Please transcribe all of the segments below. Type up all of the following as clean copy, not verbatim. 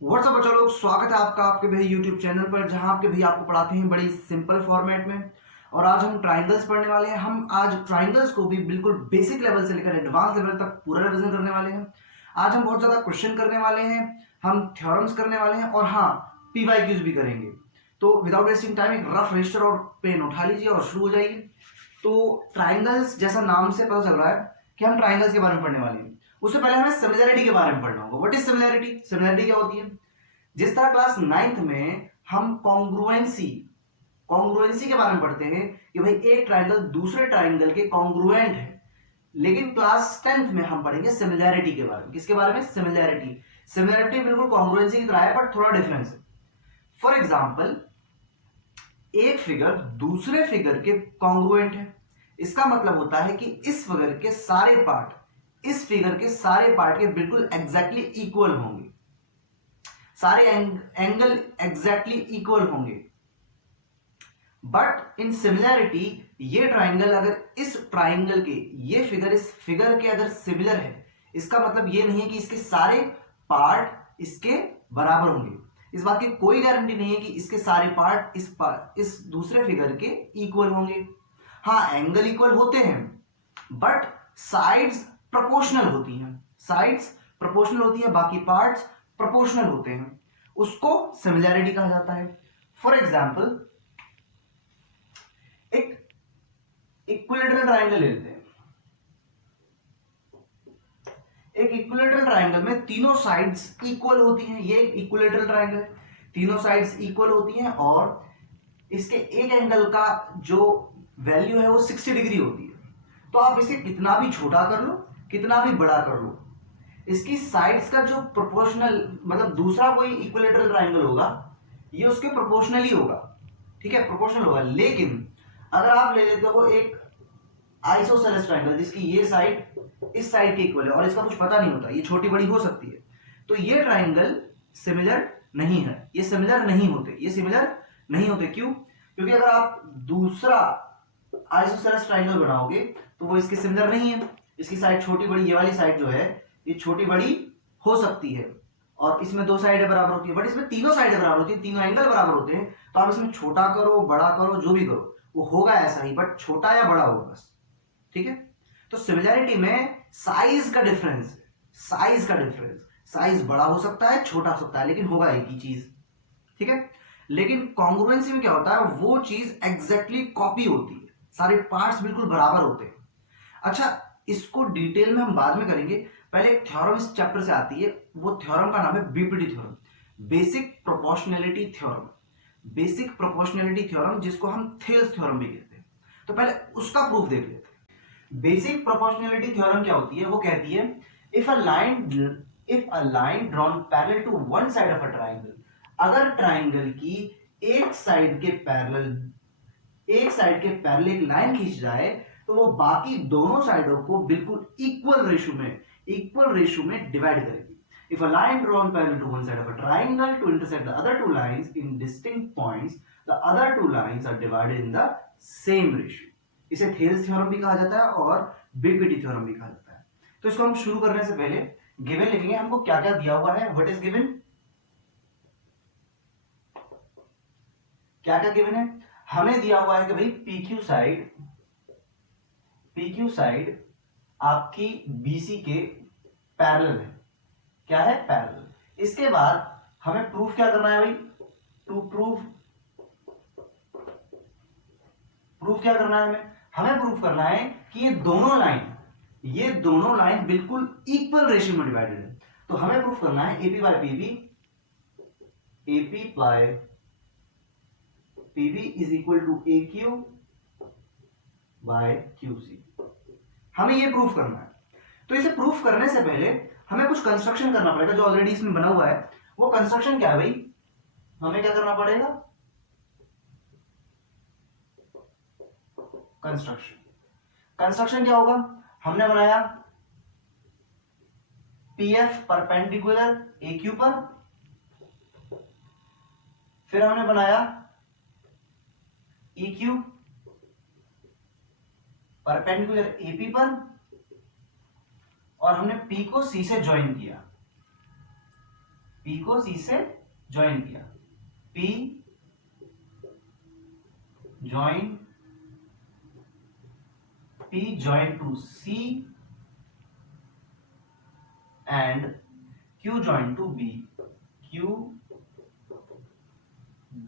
WhatsApp बच्चों लोग, स्वागत है आपका आपके भाई यूट्यूब चैनल पर, जहां आपके भैया आपको पढ़ाते हैं बड़ी सिंपल फॉर्मेट में। और आज हम ट्राइंगल्स पढ़ने वाले हैं। हम आज ट्राइंगल्स को भी बिल्कुल बेसिक लेवल से लेकर एडवांस लेवल तक पूरा रिवीजन करने वाले हैं। आज हम बहुत ज्यादा क्वेश्चन करने वाले हैं, हम थ्योरम्स करने वाले हैं और हाँ, पीवाईक्यूज भी करेंगे। तो विदाउट वेस्टिंग टाइम एक रफ रजिस्टर और पेन उठा लीजिए और शुरू हो जाइए। तो ट्राइंगल्स जैसा नाम से पता चल रहा है कि हम ट्राइंगल्स के बारे में पढ़ने वाले हैं। उससे पहले हमें सिमिलैरिटी के बारे में पढ़ना होगा। What is similarity? सिमिलैरिटी क्या होती है? जिस तरह क्लास 9th में हम कॉन्ग्रुएंसी कॉन्ग्रुएंसी के बारे में पढ़ते हैं कि भाई एक ट्राइंगल दूसरे ट्राइंगल के कॉन्ग्रुएंट है, लेकिन क्लास 10th में हम पढ़ेंगे सिमिलैरिटी के बारे में। किसके बारे में? सिमिलैरिटी। सिमिलैरिटी बिल्कुल कॉन्ग्रुएंसी की तरह है, बट थोड़ा डिफरेंस है। फॉर एग्जाम्पल, एक फिगर दूसरे फिगर के कॉन्ग्रुएंट है। इसका मतलब होता है कि इस फिगर के सारे पार्ट इस फिगर के सारे पार्ट के बिल्कुल एग्जैक्टली इक्वल होंगे, सारे एंगल एग्जैक्टली इक्वल होंगे। बट इन सिमिलैरिटी, ये ट्राइंगल अगर इस ट्राइंगल के ये फिगर इस फिगर के अगर सिमिलर है, इसका मतलब ये नहीं है कि इसके सारे पार्ट इसके बराबर होंगे। इस बात की कोई गारंटी नहीं है कि इसके सारे पार्ट इस दूसरे फिगर के इक्वल होंगे। हाँ, एंगल इक्वल होते हैं, बट साइड्स प्रोपोर्शनल होती हैं। साइड्स प्रोपोर्शनल होती है, बाकी पार्ट्स प्रोपोर्शनल होते हैं। उसको सिमिलैरिटी कहा जाता है। फॉर एग्जाम्पल, एक इक्विलेटरल ट्राइंगल ले लेते हैं। एक इक्विलेटरल ट्राइंगल में तीनों साइड्स इक्वल होती हैं। ये इक्विलेटरल ट्राइंगल है, तीनों साइड्स इक्वल होती हैं और इसके एक एंगल का जो वैल्यू है वो 60 डिग्री होती है। तो आप इसे कितना भी छोटा कर लो, कितना भी बड़ा कर लो, इसकी साइड्स का जो प्रोपोर्शनल, मतलब दूसरा कोई इक्विलेटरल ट्राइंगल होगा, ये उसके प्रोपोर्शनल ही होगा। ठीक है, प्रोपोर्शनल होगा। लेकिन अगर आप ले लेते हो एक आइसोसेलेस ट्राइंगल जिसकी ये साइड इस साइड के इक्वल है और इसका कुछ पता नहीं होता, ये छोटी बड़ी हो सकती है, तो ये ट्राइंगल सिमिलर नहीं है। ये सिमिलर नहीं होते, ये सिमिलर नहीं होते। क्यों? क्योंकि अगर आप दूसरा आइसोसेलेस ट्राइंगल बनाओगे तो वो इसके सिमिलर नहीं है। इसकी साइड छोटी बड़ी, ये वाली साइड जो है ये छोटी बड़ी हो सकती है और इसमें दो साइडें बराबर होती है, बट इसमें तीनों साइडें बराबर होती है, तीनों एंगल बराबर होते हैं। तो आप इसमें छोटा करो, बड़ा करो, जो भी करो, वो होगा ऐसा ही, बट छोटा या बड़ा होगा बस। ठीक है, तो सिमिलैरिटी में साइज का डिफरेंस है। साइज का डिफरेंस, साइज बड़ा हो सकता है, छोटा हो सकता है, लेकिन होगा एक ही चीज। ठीक है, लेकिन कॉन्ग्रुएंसी में क्या होता है, वो चीज एग्जैक्टली कॉपी होती है, सारे पार्ट्स बिल्कुल बराबर होते हैं। अच्छा, इसको डिटेल में हम बाद में करेंगे। पहले एक थ्योरम इस चैप्टर से आती है, वो थ्योरम का नाम है BPT theorem, basic proportionality theorem. Basic proportionality theorem, जिसको हम थेल्स थ्योरम भी कहते हैं। तो पहले उसका प्रूफ देख लेते हैं। बेसिक प्रोपोर्शनैलिटी थ्योरम क्या होती है? वो कहती है, if a line drawn parallel to one side of a triangle, अगर ट्राइंगल की एक साइड के पैरेलल एक लाइन खींच जाए, तो वो बाकी दोनों साइडों को बिल्कुल इक्वल रेशियो में डिवाइड करेगी। If a line drawn parallel to one side of a triangle to intersect the other two lines in distinct points, the other two lines are divided in the same ratio. इसे Thales theorem भी कहा जाता है और BPT theorem भी कहा जाता है। तो इसको हम शुरू करने से पहले गिवन लिखेंगे। हमको क्या क्या दिया हुआ है, व्हाट इज गिवन, क्या क्या गिवन है। हमें दिया हुआ है कि भाई पीक्यू साइड आपकी बीसी के पैरेलल है। क्या है? पैरेलल। इसके बाद हमें प्रूफ क्या करना है भाई? प्रूफ क्या करना है? हमें प्रूफ करना है कि ये दोनों लाइन बिल्कुल इक्वल रेशियो में डिवाइडेड है। तो हमें प्रूफ करना है AP by PB is equal to A Q by QC. हमें ये प्रूफ करना है। तो इसे प्रूफ करने से पहले हमें कुछ कंस्ट्रक्शन करना पड़ेगा जो ऑलरेडी इसमें बना हुआ है। वो कंस्ट्रक्शन क्या है भाई? हमें क्या करना पड़ेगा? कंस्ट्रक्शन क्या होगा? हमने बनाया पीएफ परपेंडिकुलर ए क्यू पर, फिर हमने बनाया ई क्यू परपेंडिकुलर एपी पर, और हमने पी को सी से ज्वाइन किया। P को C से ज्वाइन किया, P join to C and Q join to B, Q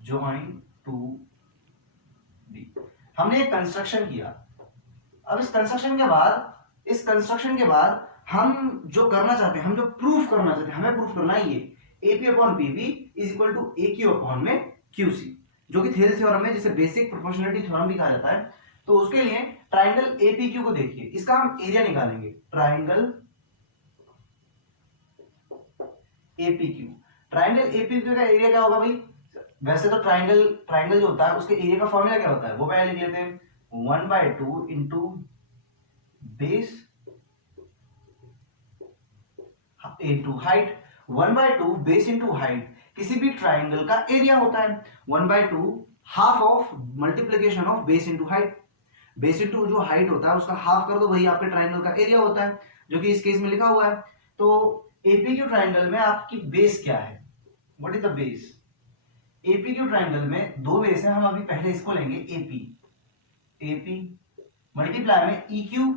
join to B। हमने एक कंस्ट्रक्शन किया। अब इस कंस्ट्रक्शन के बाद हम जो करना चाहते हैं, हम जो प्रूफ करना चाहते हैं, हमें प्रूफ करना है ये AP upon PV is equal to AQ upon में QC, जो कि थेल थ्योरम है, जिसे बेसिक प्रोपोर्शनलिटी थ्योरम भी कहा जाता है। तो उसके लिए ट्राइंगल APQ को देखिए, इसका हम एरिया निकालेंगे। ट्राइंगल APQ का एरिया क्या होगा भाई? वैसे तो ट्राइंगल जो होता है उसके एरिया का फॉर्मूला क्या होता है वो पहले लिख लेते हैं, 1/2 into base into height. 1/2 base into height किसी भी ट्राइंगल का एरिया होता है। 1/2 half of multiplication of base into height. Base into जो हाइट होता है उसका हाफ कर दो, वही आपके ट्राइंगल का एरिया होता है, जो कि इस केस में लिखा हुआ है। तो एपीक्यू ट्राइंगल में आपकी बेस क्या है? What is the base? एपीक्यू triangle में दो बेस है, हम अभी पहले इसको लेंगे एपी मल्टीप्लाई में EQ,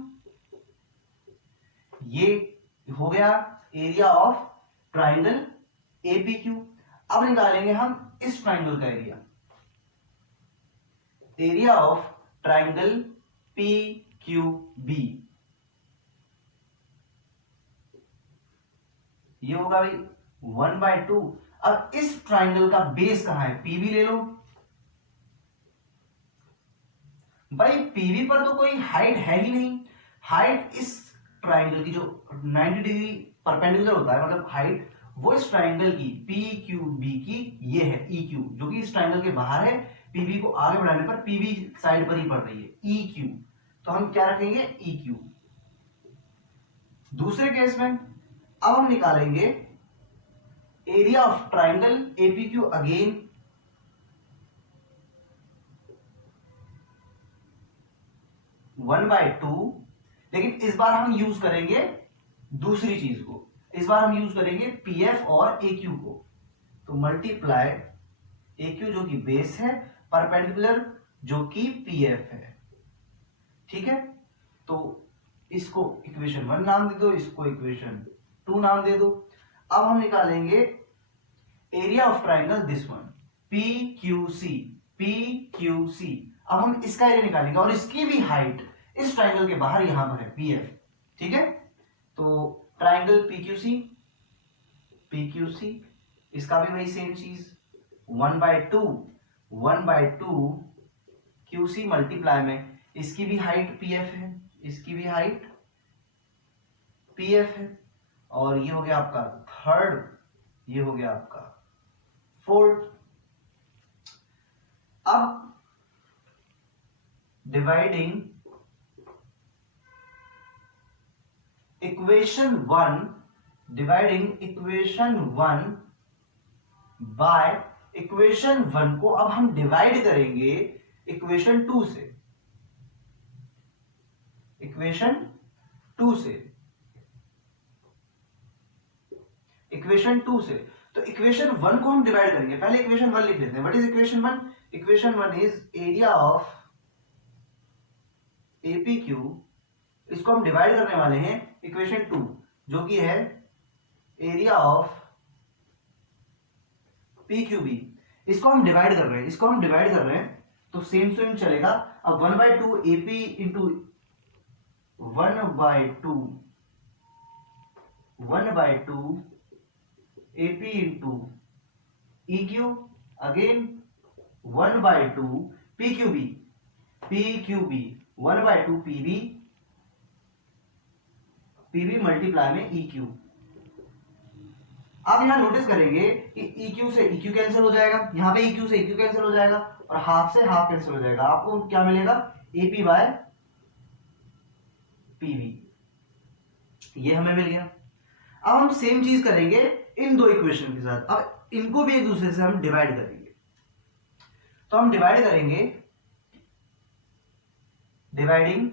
ये हो गया एरिया ऑफ ट्राइंगल APQ। अब निकालेंगे हम इस ट्राइंगल का एरिया ऑफ ट्राइंगल PQB। ये होगा भाई 1/2। अब इस ट्राइंगल का बेस कहां है? PB ले लो भाई, PB पर तो कोई हाइट है ही नहीं। हाइट इस ट्राइंगल की जो 90 डिग्री परपेंडिकुलर होता है, मतलब हाइट वो इस ट्राइंगल की PQB की ये है EQ, जो कि इस ट्राइंगल के बाहर है। PB को आगे बढ़ाने पर PB साइड पर ही पड़ रही है EQ, तो हम क्या रखेंगे? EQ। दूसरे केस में अब हम निकालेंगे area of triangle APQ again, one by two, लेकिन इस बार हम यूज करेंगे दूसरी चीज को। इस बार हम यूज करेंगे PF और AQ को। तो मल्टीप्लाई AQ जो कि बेस है, परपेंडिकुलर जो कि PF है, ठीक है। तो इसको इक्वेशन 1 नाम दे दो, इसको इक्वेशन 2 नाम दे दो। अब हम निकालेंगे area of triangle this one, PQC। अब हम इसका एरिया निकालेंगे और इसकी भी हाइट इस ट्राइंगल के बाहर यहां पर है PF, ठीक है। तो ट्राइंगल PQC इसका भी वही सेम चीज, 1/2 QC मल्टीप्लाई में इसकी भी हाइट PF है, इसकी भी हाइट PF है, और ये हो गया आपका थर्ड, ये हो गया आपका फोर्थ। अब डिवाइडिंग इक्वेशन 1 बाय इक्वेशन 1 को अब हम डिवाइड करेंगे इक्वेशन 2 से। इक्वेशन 2 से तो इक्वेशन 1 को हम डिवाइड करेंगे। पहले इक्वेशन 1 लिख लेते हैं। What is equation 1? Equation 1 is area of APQ, इसको हम डिवाइड करने वाले हैं इक्वेशन 2, जो कि है एरिया ऑफ PQB। इसको हम डिवाइड कर रहे हैं, तो सेम चलेगा। अब 1/2 AP into 1/2 AP into EQ again 1/2 PQB 1/2 PB multiply में EQ। अब यहां नोटिस करेंगे कि EQ से EQ कैंसिल हो जाएगा, यहां पे EQ से EQ कैंसिल हो जाएगा, और हाफ से हाफ कैंसिल हो जाएगा। आपको क्या मिलेगा? AP बाय PB, ये हमें मिल गया। अब हम सेम चीज करेंगे इन दो इक्वेशन के साथ। अब इनको भी एक दूसरे से हम डिवाइड करेंगे। तो हम डिवाइड करेंगे, dividing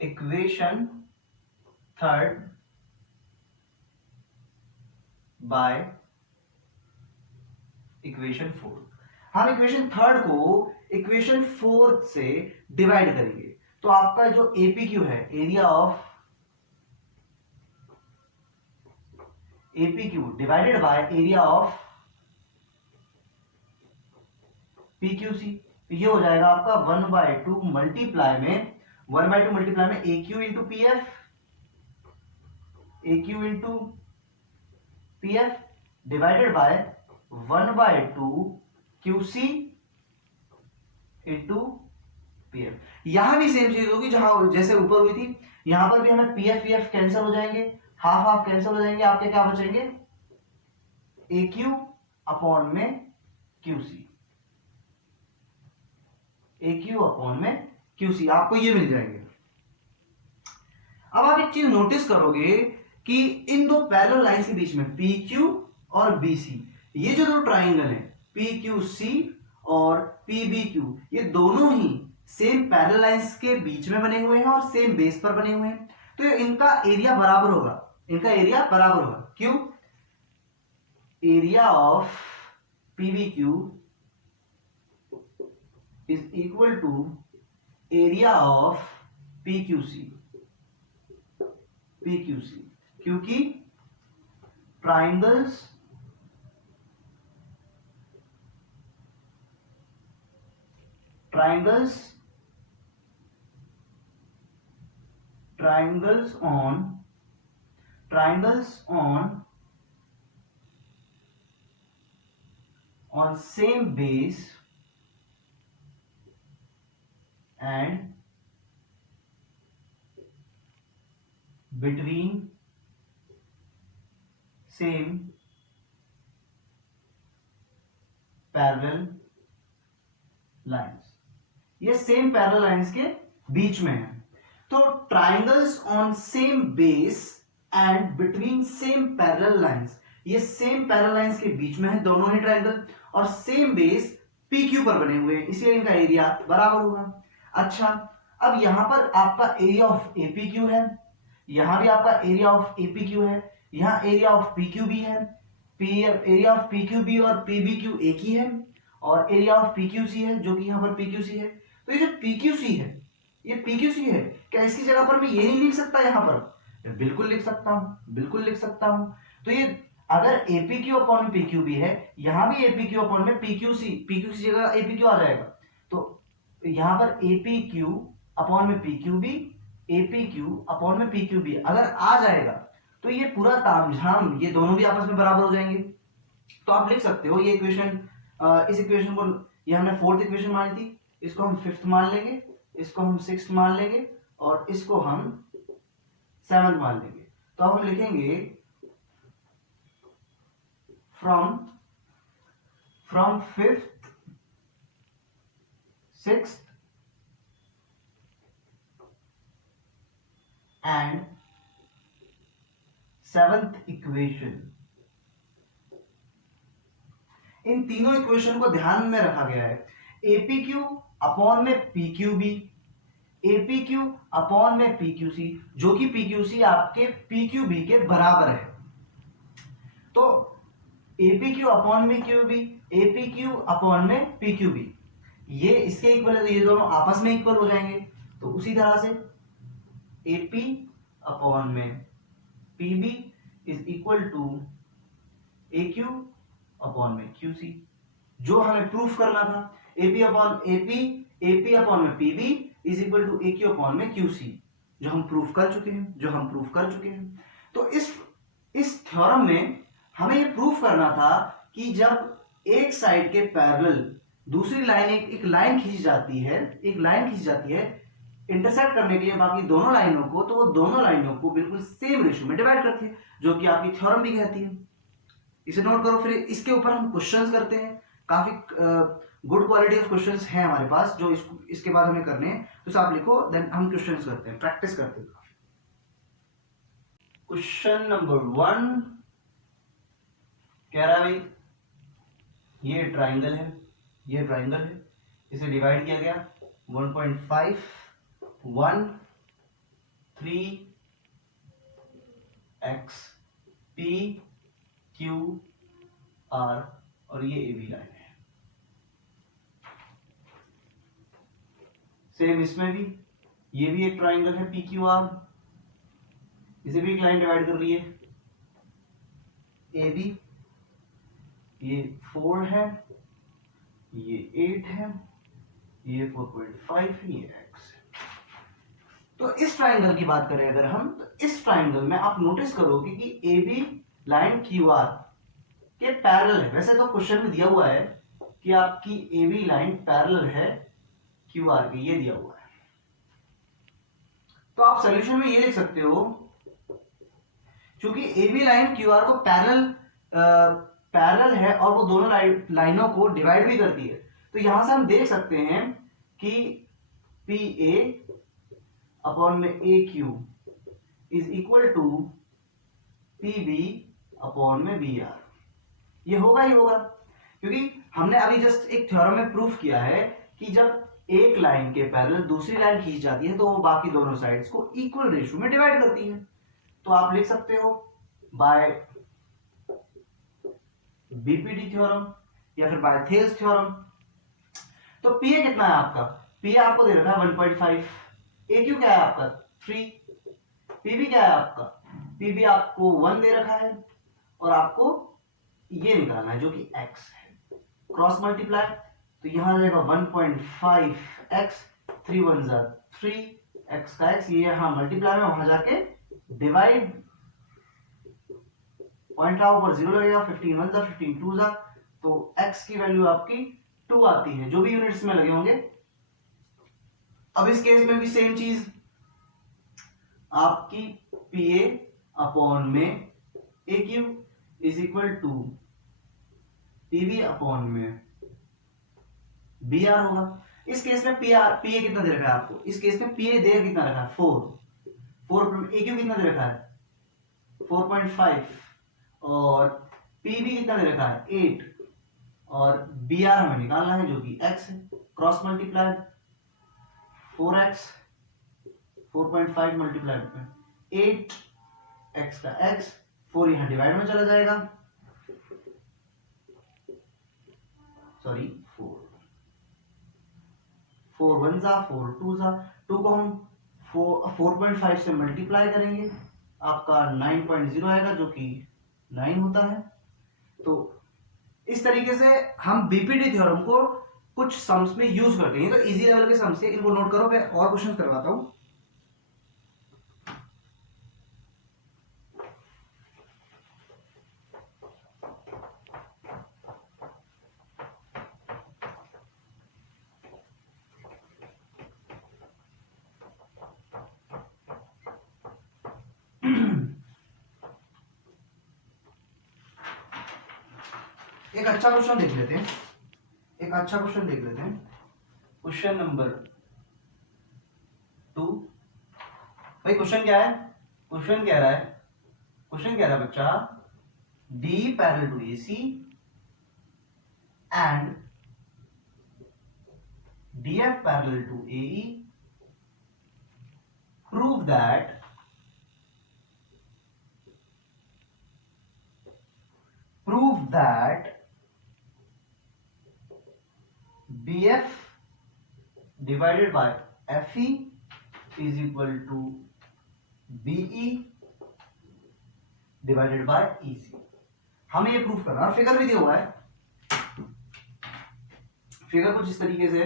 equation third by equation fourth. हम इक्वेशन थर्ड को इक्वेशन फोर्थ से डिवाइड करेंगे, तो आपका जो APQ है, area of APQ divided by area of PQC, ये हो जाएगा आपका 1/2 मल्टीप्लाई में 1/2 मल्टीप्लाई में AQ into PF, AQ into PF divided by 1/2 QC into PF। यहां भी सेम चीज होगी जहां जैसे ऊपर हुई थी, यहां पर भी हमें PF PF कैंसिल हो जाएंगे, हाफ हाफ कैंसिल हो जाएंगे, आपके क्या बचेंगे AQ अपॉन में QC, AQ अपॉन में QC, आपको ये मिल जाएंगे। अब आप एक चीज नोटिस करोगे कि इन दो पैरेलल लाइंस के बीच में PQ और BC, ये जो दो ट्राइंगल है PQC और PBQ, ये दोनों ही सेम पैरेलल लाइंस के बीच में बने हुए हैं और सेम बेस पर बने हुए हैं, तो इनका एरिया बराबर होगा, इनका एरिया बराबर होगा। क्यों? Area of PBQ is equal to area of PQC, क्योंकि triangles on same base and between same parallel lines, ये सेम पैरेलल लाइंस के बीच में है। तो triangles on same base and between same parallel lines, ये सेम पैरेलल लाइंस के बीच में है दोनों ही ट्राइंगल, और सेम बेस PQ पर बने हुए हैं, इसलिए इनका एरिया बराबर होगा। अच्छा, अब यहां पर आपका एरिया ऑफ APQ है, यहां भी आपका एरिया ऑफ APQ है, यहां एरिया ऑफ PQB है, एरिया ऑफ PQB और PBQ एक ही है, और एरिया ऑफ PQC है जो कि यहां पर PQC है। तो ये जो PQC है, ये PQC है, क्या इसकी जगह पर मैं ये नहीं लिख सकता यहां पर? बिल्कुल लिख सकता हूं, बिल्कुल लिख सकता हूं। तो ये अगर APQ अपॉन में PQB है, यहां भी APQ अपॉन में PQC जगह APQ आ जाएगा, तो यहां पर APQ अपॉन में PQB, APQ अपॉन में PQB अगर आ जाएगा तो ये पूरा तामझाम, ये दोनों भी आपस में बराबर हो जाएंगे। तो आप लिख सकते हो ये इक्वेशन, इस इक्वेशन को ये हमने फोर्थ इक्वेशन मानी थी, इसको हम फिफ्थ मान लेंगे, इसको हम सिक्स्थ मान लेंगे, और इसको हम सेवंथ मान लेंगे। तो अब हम लिखेंगे from fifth, sixth and seventh equation, इन तीनों इक्वेशन को ध्यान में रखा गया है। APQ अपॉन में PQB, APQ अपॉन में PQC, जो कि PQC आपके PQB के बराबर है। तो APQ अपॉन में QB, APQ अपॉन में PQB, ये इसके इक्वल है, तो ये दोनों आपस में इक्वल हो जाएंगे। तो उसी तरह से AP अपॉन में PB is equal to AQ upon में QC, जो हमें प्रूफ करना था। AP अपॉन में PB is equal to AQ upon में QC, जो हम प्रूफ कर चुके हैं। तो इस थ्योरम में हमें ये प्रूफ करना था कि जब एक साइड के पैरेलल दूसरी लाइन, एक लाइन खींच जाती है इंटरसेक्ट करने के लिए बाकी दोनों लाइनों को, तो वो दोनों लाइनों को बिल्कुल सेम रेशियो में डिवाइड करती है, जो कि आपकी थ्योरम भी कहती है। इसे नोट करो। फिर इसके ऊपर हम क्वेश्चंस करते हैं, काफी गुड क्वालिटी ऑफ क्वेश्चंस हैं हमारे पास जो इसके बाद हमें करने हैं। तो आप लिखो, देन हम क्वेश्चंस करते हैं, प्रैक्टिस करते हैं। क्वेश्चन नंबर 1 कह रहा है भाई, ये ट्राइंगल है, इसे डिवाइड किया गया 1.5, 1, 3, एक्स, पी क्यू आर और ये ए बी लाइन है। सेम इसमें भी, ये भी एक ट्राइंगल है पी क्यू आर, इसे भी एक लाइन डिवाइड कर रही है ए बी, ये 4 है, ये 8 है, ये 4.5 है, ये x है। तो इस ट्राइंगल की बात करें अगर हम, तो इस ट्राइंगल में आप नोटिस करोगे कि A B line Q R के पैरेलल है। वैसे तो क्वेश्चन में दिया हुआ है कि आपकी ए बी लाइन पैरेलल है क्यू आर के, ये दिया हुआ है। तो आप सॉल्यूशन में ये लिख सकते हो, क्योंकि A B line Q R को पैरेलल है और वो दोनों लाइनों को डिवाइड भी करती है, तो यहां से हम देख सकते हैं कि पी ए अपॉन में A Q is equal to P B upon में बी आर। ये होगा ही होगा, क्योंकि हमने अभी जस्ट एक थ्योरम में प्रूफ किया है कि जब एक लाइन के पैरेलल दूसरी लाइन खींच जाती है तो वो बाकी दोनों साइड्स को इक्वल रेशियो में डिवाइड करती है। तो आप लिख सकते हो बाय बीपीडी थ्योरम या फिर बाय थेल्स थ्योरम। तो पीए कितना है आपका, पीए आपको दे रखा है 1.5, ए क्यू क्या है आपका 3, पीबी क्या है आपका, पीबी आपको 1 दे रखा है और आपको ये निकालना है जो कि x है। क्रॉस मल्टीप्लाई, तो यहां रहेगा 1.5x, 3 1 जा 3, x का x, ये यहां मल्टीप्लाई में, वहां जाके डिवाइड, पॉइंट रहा ऊपर 0 लगेगा, 15 1 जा 15 2 जा, तो x की वैल्यू आपकी 2 आती है, जो भी यूनिट्स में लगे होंगे। अब इस केस में भी सेम चीज, आपकी पी ए अपॉन में A Q is equal to P B upon में बी आर होगा। इस केस में पी ए कितना दे रखा है आपको, इस केस में पी ए दे कितना रखा है 4, ए क्यू कितना दे रखा है 4.5 और पी बी कितना दे रखा है 8 और बी आर हमें निकालना है जो कि x है। क्रॉस मल्टीप्लाई 4x 4.5 मल्टीप्लाई में 8 x का x, 4 यहां डिवाइड में चला जाएगा, सॉरी 4 1 जा 4 2 जा, 2 को हम 4.5 से मल्टीप्लाई करेंगे, आपका 9.0 आएगा जो कि 9 होता है। तो इस तरीके से हम बीपीडी थ्योरम को कुछ सम्स में यूज करते हैं। तो इजी लेवल के सम्स है, इनको नोट करो, मैं और क्वेश्चन करवाता हूं। एक अच्छा क्वेश्चन देख लेते हैं, क्वेश्चन नंबर 2। भाई क्वेश्चन क्या है, क्वेश्चन कह रहा है बच्चा, D parallel to AC and DF parallel to AE, prove that BF divided by FE is equal to BE divided by EC। हमें ये प्रूफ करना, और फिगर भी दिया हुआ है। फिगर कुछ इस तरीके से,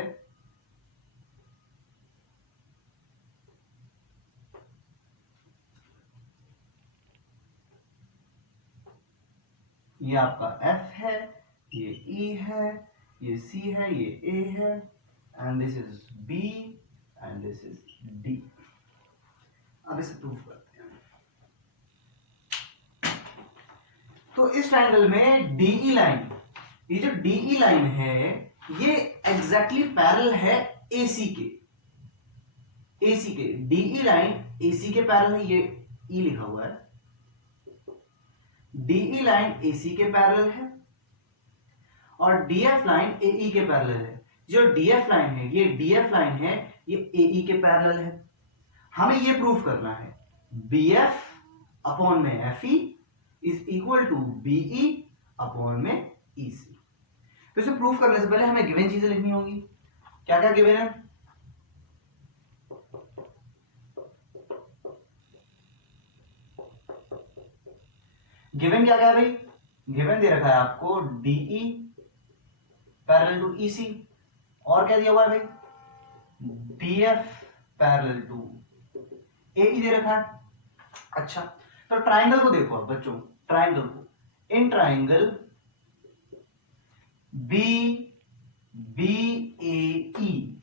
ये आपका F है, ये E है, ये C है, ये A है, and this is B and this is D। अब इसे प्रूफ करते हैं। तो इस ट्रायंगल में DE लाइन, ये जो DE लाइन है ये एग्जैक्टली पैरेलल है AC के। DE लाइन AC के पैरेलल है, ये E लिखा हुआ है। DE लाइन AC के पैरेलल है और DF लाइन AE के पैरेलल है। जो DF लाइन है, ये DF लाइन है, ये AE के पैरेलल है। हमें ये प्रूफ करना है BF अपॉन में F E is equal to B E upon में ई सी। तो इसे प्रूफ करने से पहले हमें गिवन चीजें लिखनी होगी। क्या क्या गिवन है? गिवन क्या क्या है भाई? गिवन दे रखा है आपको डीई पैरेलल टू ईसी, और क्या दिया हुआ है भाई? डीएफ पैरेलल टू एई दे रखा है। अच्छा, तो ट्राइंगल को देखो अब बच्चों, ट्राइंगल को, in triangle B B A E,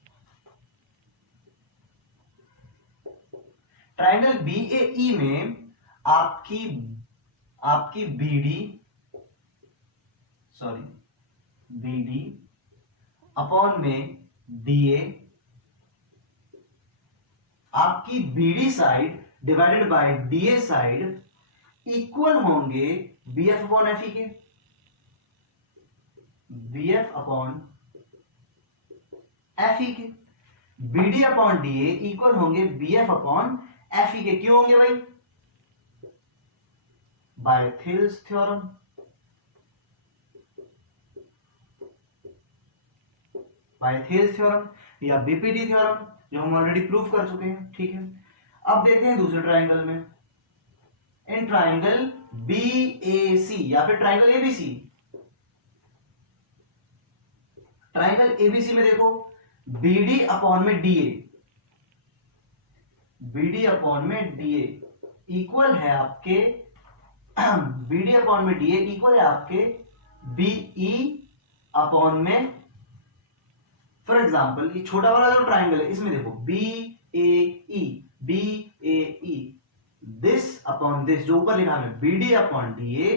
triangle B A E में आपकी बीडी अपॉन में डीए, आपकी BD side divided by DA side equal होंगे बीएफ अपॉन एफ ई के। बीएफ अपॉन एफ ई के, बीडी अपॉन डीए इक्वल होंगे BF upon F E के। क्यों होंगे भाई? By Thales theorem. By Thales theorem या बीपीटी थ्योरम, जो हम ऑलरेडी प्रूफ कर चुके हैं। ठीक है, अब देखते हैं दूसरे ट्राइंगल में, इन ट्राइंगल बी ए सी या फिर ट्राइंगल एबीसी। ट्राइंगल एबीसी में देखो बीडी अपॉन में डीए, बीडी अपॉन में डीए इक्वल है आपके बीडी अपॉन में डीए इक्वल है आपके बीई अपॉन में, फॉर एग्जाम्पल ये छोटा वाला जो ट्राइंगल है इसमें देखो B A E, this upon this जो ऊपर लिखा है बीडी अपॉन डीए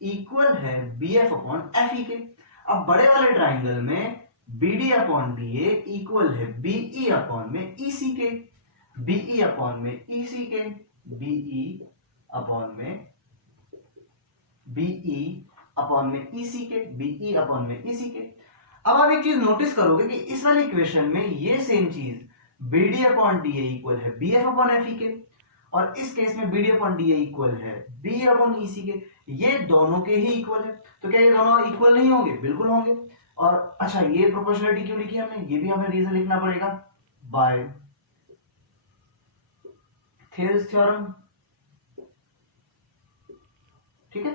इक्वल है बीएफ अपॉन एफ ई के। अब बड़े वाले ट्राइंगल में बीडी अपॉन डीए इक्वल है बीई अपॉन में ईसी के, बीई अपॉन में ईसी के, बीई अपॉन में ईसी के, बीई अपॉन में ईसी के। अब आप एक चीज नोटिस करोगे कि इस वाले इक्वेशन में ये सेम चीज बीडी अपॉन डीए इक्वल है बीएफ अपॉन एफ ई के, और इस केस में बीडी अपॉन डीए इक्वल है बी अपॉन ईसी के। ये दोनों के ही इक्वल है, तो क्या ये दोनों इक्वल नहीं होंगे? बिल्कुल होंगे। और अच्छा, ये प्रोपोर्शनलिटी क्यों लिखी हमने? ये भी हमें रीजन लिखना पड़ेगा, बाय थिल्स थ्योरम। ठीक है,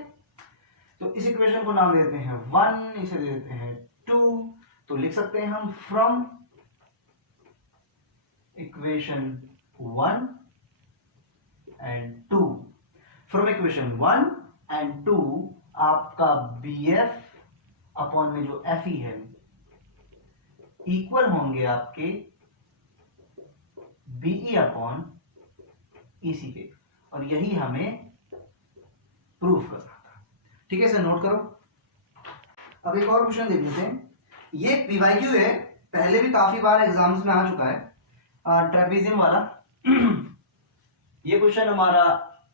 तो इस इक्वेशन को नाम देते हैं 1, इसे दे देते हैं 2, तो लिख सकते हैं हम from equation 1 and 2, from equation 1 and 2 आपका BF अपॉन में जो FE है इक्वल होंगे आपके BE अपॉन EC के, और यही हमें प्रूफ करना था। ठीक है, इसे नोट करो। अब एक और क्वेश्चन देख लेते हैं। ये पीवाईक्यू है, पहले भी काफी बार एग्जाम्स में आ चुका है, ट्रेपेजियम वाला। ये क्वेश्चन हमारा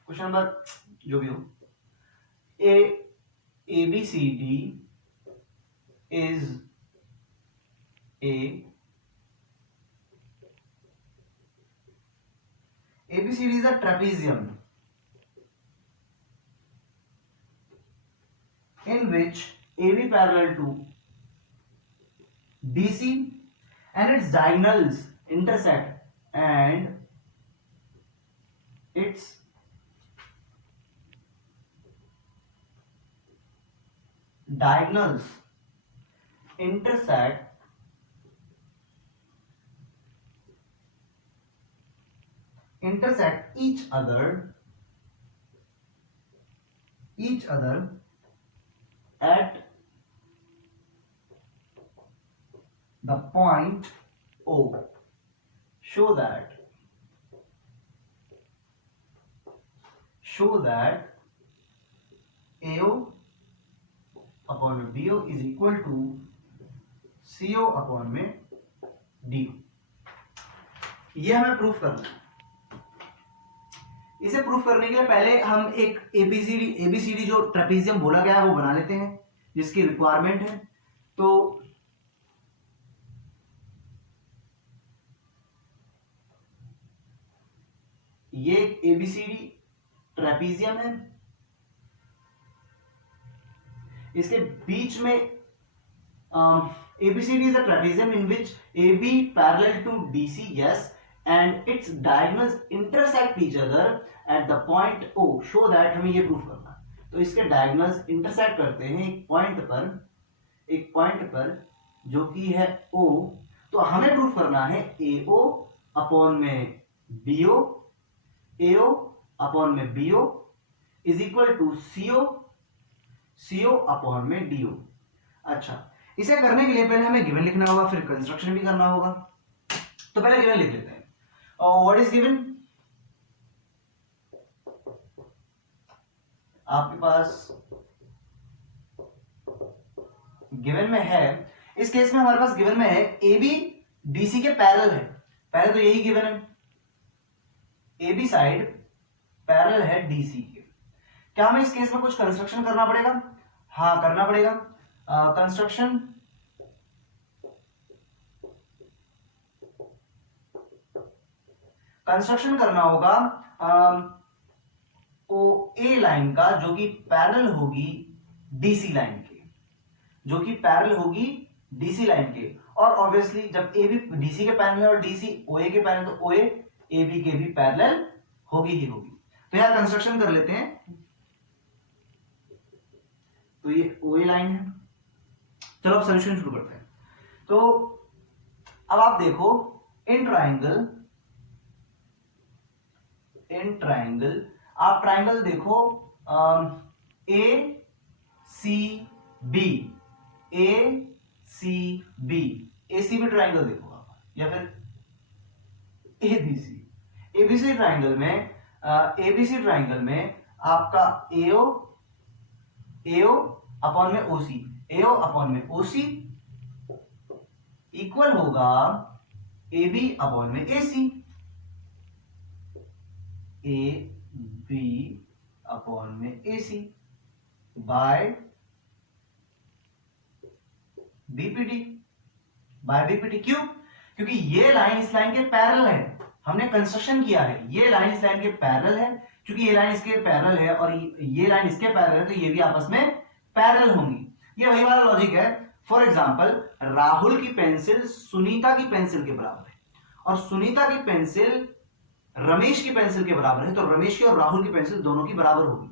क्वेश्चन नंबर जो भी हो, ABCD is a trapezium in which AB parallel to DC and its diagonals intersect and its diagonals intersect each other at the point O. Show that AO upon में BO is equal to CO upon में DO। ये हमें proof करना है। इसे proof करने के लिए पहले हम एक ABCD जो ट्रेपेजियम बोला गया है वो बना लेते हैं, जिसकी रिक्वायरमेंट है। तो ये ABCD ट्रेपीजियम है, इसके बीच में ABCD is a trapezium in which AB parallel to DC, yes, and its diagonals intersect each other at the point O. Show that, हमें ये प्रूफ करना है। तो इसके डायगोनल्स इंटरसेक्ट करते हैं एक पॉइंट पर जो कि है O। तो हमें प्रूफ करना है AO अपॉन में BO, AO अपॉन में BO is equal to CO upon में DO। अच्छा, इसे करने के लिए पहले हमें गिवन लिखना होगा, फिर कंस्ट्रक्शन भी करना होगा। तो पहले गिवन लिख लेते हैं। और व्हाट इज गिवन? आपके पास गिवन में है, इस केस में हमारे पास गिवन में है AB DC के पैरेलल है। पहले तो यही गिवन है, AB साइड पैरेलल है DC के। क्या हमें इस केस में कुछ कंस्ट्रक्शन करना पड़ेगा? हाँ, करना पड़ेगा। कंस्ट्रक्शन करना होगा OA लाइन का, जो कि पैरेलल होगी DC लाइन के, जो कि पैरेलल होगी DC लाइन के। और ऑब्वियसली जब AB DC के पैरेलल है और DC OA के पैरेलल, तो OA AB के भी पैरेलल होगी ही होगी। तो यहां कंस्ट्रक्शन कर लेते हैं। तो ये OA लाइन है। चलो अब सॉल्यूशन शुरू करते हैं। तो अब आप देखो, इन ट्राइंगल आप ट्राइंगल देखो ACB ट्राइंगल देखो आप, या फिर ABC ट्राइंगल में आपका AO अपॉन में OC इक्वल होगा AB अपॉन में AC, AB अपॉन में AC बाय BPD। क्यों? क्योंकि ये लाइन इस लाइन के पैरेलल है, हमने कंस्ट्रक्शन किया है, ये लाइन इस लाइन के पैरेलल है। क्योंकि ये लाइन इसके पैरेलल है और ये लाइन इसके पैरेलल है, तो ये भी आपस में पैरेलल होंगी। ये वही वाला लॉजिक है। फॉर एग्जांपल, राहुल की पेंसिल सुनीता की पेंसिल के बराबर है और सुनीता की पेंसिल रमेश की पेंसिल के बराबर है, तो रमेश की और राहुल की पेंसिल दोनों की बराबर होगी।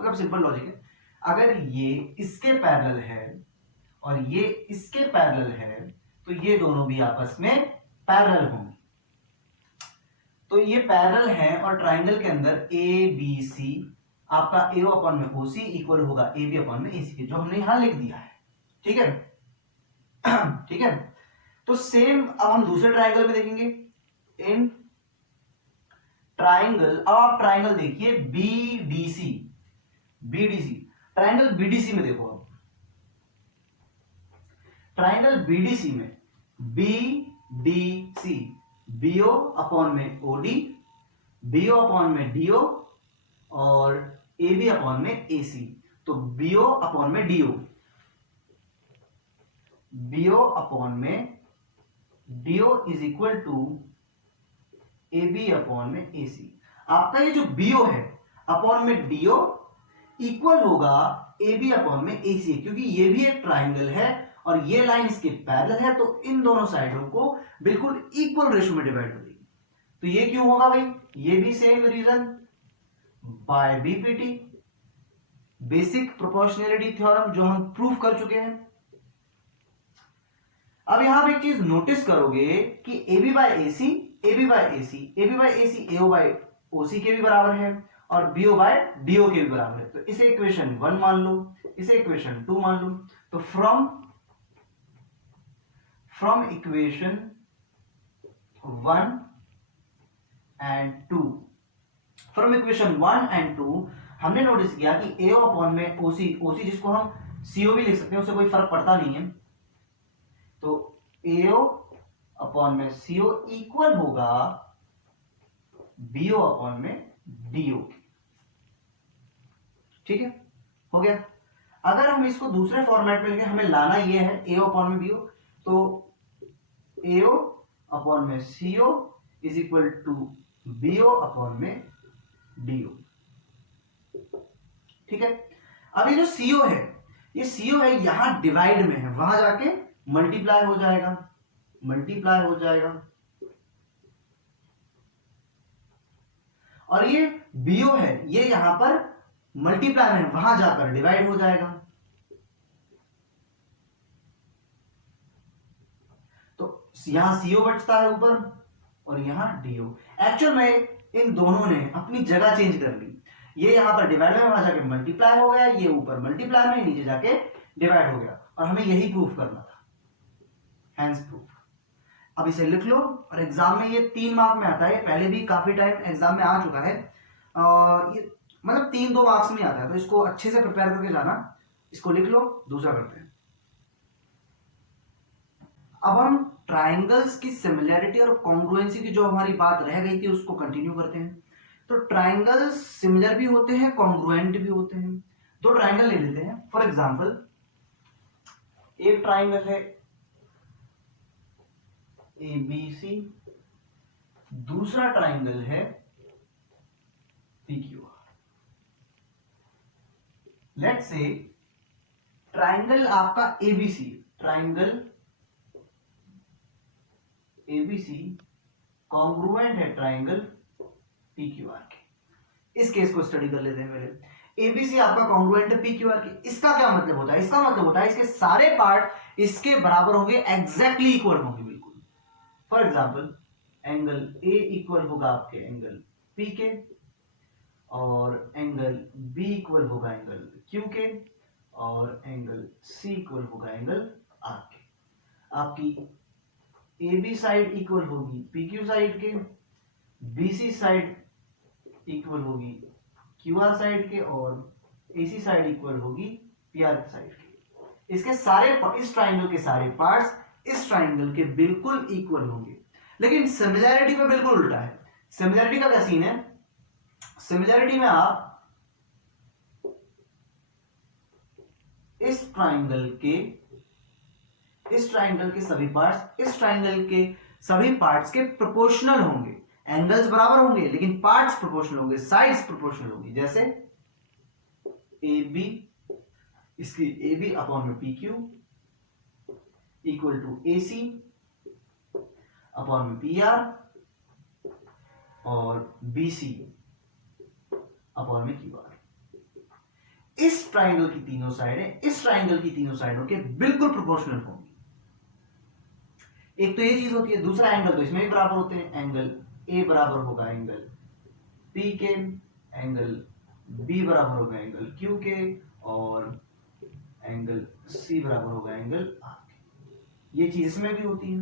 मतलब सिंपल लॉजिक है। अगर ये इसके पैरेलल है और ये इसके पैरेलल है, तो ये दोनों भी आपस में पैरेलल होंगे। तो ये पैरेलल है और ट्राइंगल के अंदर ABC आपका AO अपॉन में OC इक्वल होगा AB अपॉन में AC के, जो हमने यहां लिख दिया है। ठीक है ठीक है। तो सेम अब हम दूसरे ट्राइंगल में देखेंगे। इन ट्राइंगल, अब आप ट्राइंगल देखिए BDC ट्राइंगल BDC में देखो, अब ट्राइंगल BDC में BDC BO अपॉन में OD, BO अपॉन में DO और AB अपॉन में AC। तो BO अपॉन में DO is equal to AB upon में AC। आपका ये जो BO है अपॉन में DO इक्वल होगा AB अपॉन में AC, क्योंकि ये भी एक ट्राइंगल है और ये लाइन इसके पैरेलल है, तो इन दोनों साइडों को बिल्कुल इक्वल रेशियो में डिवाइड कर देगी। तो ये क्यों होगा भाई? ये भी same reason, by BPT, basic proportionality theorem, जो हम प्रूफ कर चुके हैं। अब यहां पर एक चीज नोटिस करोगे कि AB by AC AO by OC के भी बराबर है और BO बाय DO के भी बराबर है। तो इसे इक्वेशन 1 मान लो, इसे इक्वेशन 2 मान लो। तो from equation 1 and 2, from equation 1 and 2 हमने नोटिस किया कि AO अपॉन में OC जिसको हम CO भी लिख सकते हैं, उससे कोई फर्क पड़ता नहीं है। तो AO अपॉन में CO इक्वल होगा BO अपॉन में DO। ठीक है, हो गया। अगर हम इसको दूसरे फॉर्मेट में लिखें, हमें लाना ये है AO अपॉन में BO, तो AO अपॉन में CO is equal to BO upon में DO। ठीक है। अब ये जो CO है, ये CO है यहां डिवाइड में है, वहां जाके मल्टीप्लाई हो जाएगा, मल्टीप्लाई हो जाएगा। और ये BO है, ये यहां पर मल्टीप्लाई में, वहां जाकर डिवाइड हो जाएगा। तो यहां CO बचता है ऊपर और यहां DO। एक्चुअल में इन दोनों ने अपनी जगह चेंज कर ली, ये यहां पर डिवाइड में, वहां जाके मल्टीप्लाई हो गया, ये ऊपर मल्टीप्लाई में, नीचे जाके डिवाइड हो गया, और हमें यही प्रूफ करना था, हैंस प्रूफ। अब इसे लिख लो, और एग्जाम में ये 3 मार्क में आता है, पहले भी काफी टाइम एग्जाम में आ चुका है, ये मतलब 3-2 मार्क्स में आता है, तो इसको अच्छे से प्रिपेयर करके जाना। इसको लिख लो, दूसरा करते हैं। अब हम ट्राइंगल्स की सिमिलैरिटी और कॉन्ग्रुएंसी की जो हमारी बात रह गई थी उसको कंटिन्यू करते हैं। तो ट्राइंगल्स सिमिलर भी होते हैं, कॉन्ग्रुएंट भी होते हैं। 2 ट्राइंगल ले लेते हैं। फॉर एग्जांपल, एक ट्राइंगल है ABC, दूसरा ट्राइंगल है PQR। लेट्स से ट्राइंगल आपका ABC, ट्राइंगल ABC कॉन्ग्रुएंट है ट्राइंगल PQR के। इस केस को स्टडी कर लेते हैं पहले। ABC आपका कॉन्ग्रुएंट है PQR के। इसका क्या मतलब होता है? इसका मतलब होता है इसके सारे पार्ट इसके बराबर होंगे, एग्जैक्टली इक्वल होंगे, बिल्कुल। For example, angle A equal होगा आपके एंगल P के, और एंगल B इक्वल होगा एंगल Q के, और एंगल C इक्वल होगा एंगल R के। आपकी AB साइड इक्वल होगी PQ साइड के, BC साइड इक्वल होगी QR साइड के, और AC साइड इक्वल होगी PR साइड के। इसके सारे, इस ट्राइंगल के सारे पार्ट्स इस ट्राइंगल के बिल्कुल इक्वल होंगे। लेकिन सिमिलैरिटी में बिल्कुल उल्टा है। सिमिलैरिटी का क्या सीन है? सिमिलैरिटी में आप इस ट्राइंगल के सभी पार्ट्स इस ट्राइंगल के सभी पार्ट्स के प्रोपोर्शनल होंगे। एंगल्स बराबर होंगे लेकिन पार्ट्स प्रोपोर्शनल होंगे, साइड्स प्रोपोर्शनल होंगी। जैसे AB, इसकी AB अपॉन में PQ equal to AC upon में PR, और BC अपॉन में QR। इस ट्राइंगल की तीनों साइडें इस ट्राइंगल की तीनों साइडों के बिल्कुल प्रोपोर्शनल होंगी। एक तो ये चीज होती है। दूसरा, एंगल तो इसमें भी बराबर होते हैं। एंगल A बराबर होगा एंगल P के, एंगल B बराबर होगा एंगल Q के, और एंगल C बराबर होगा एंगल R के। ये चीज इसमें भी होती है।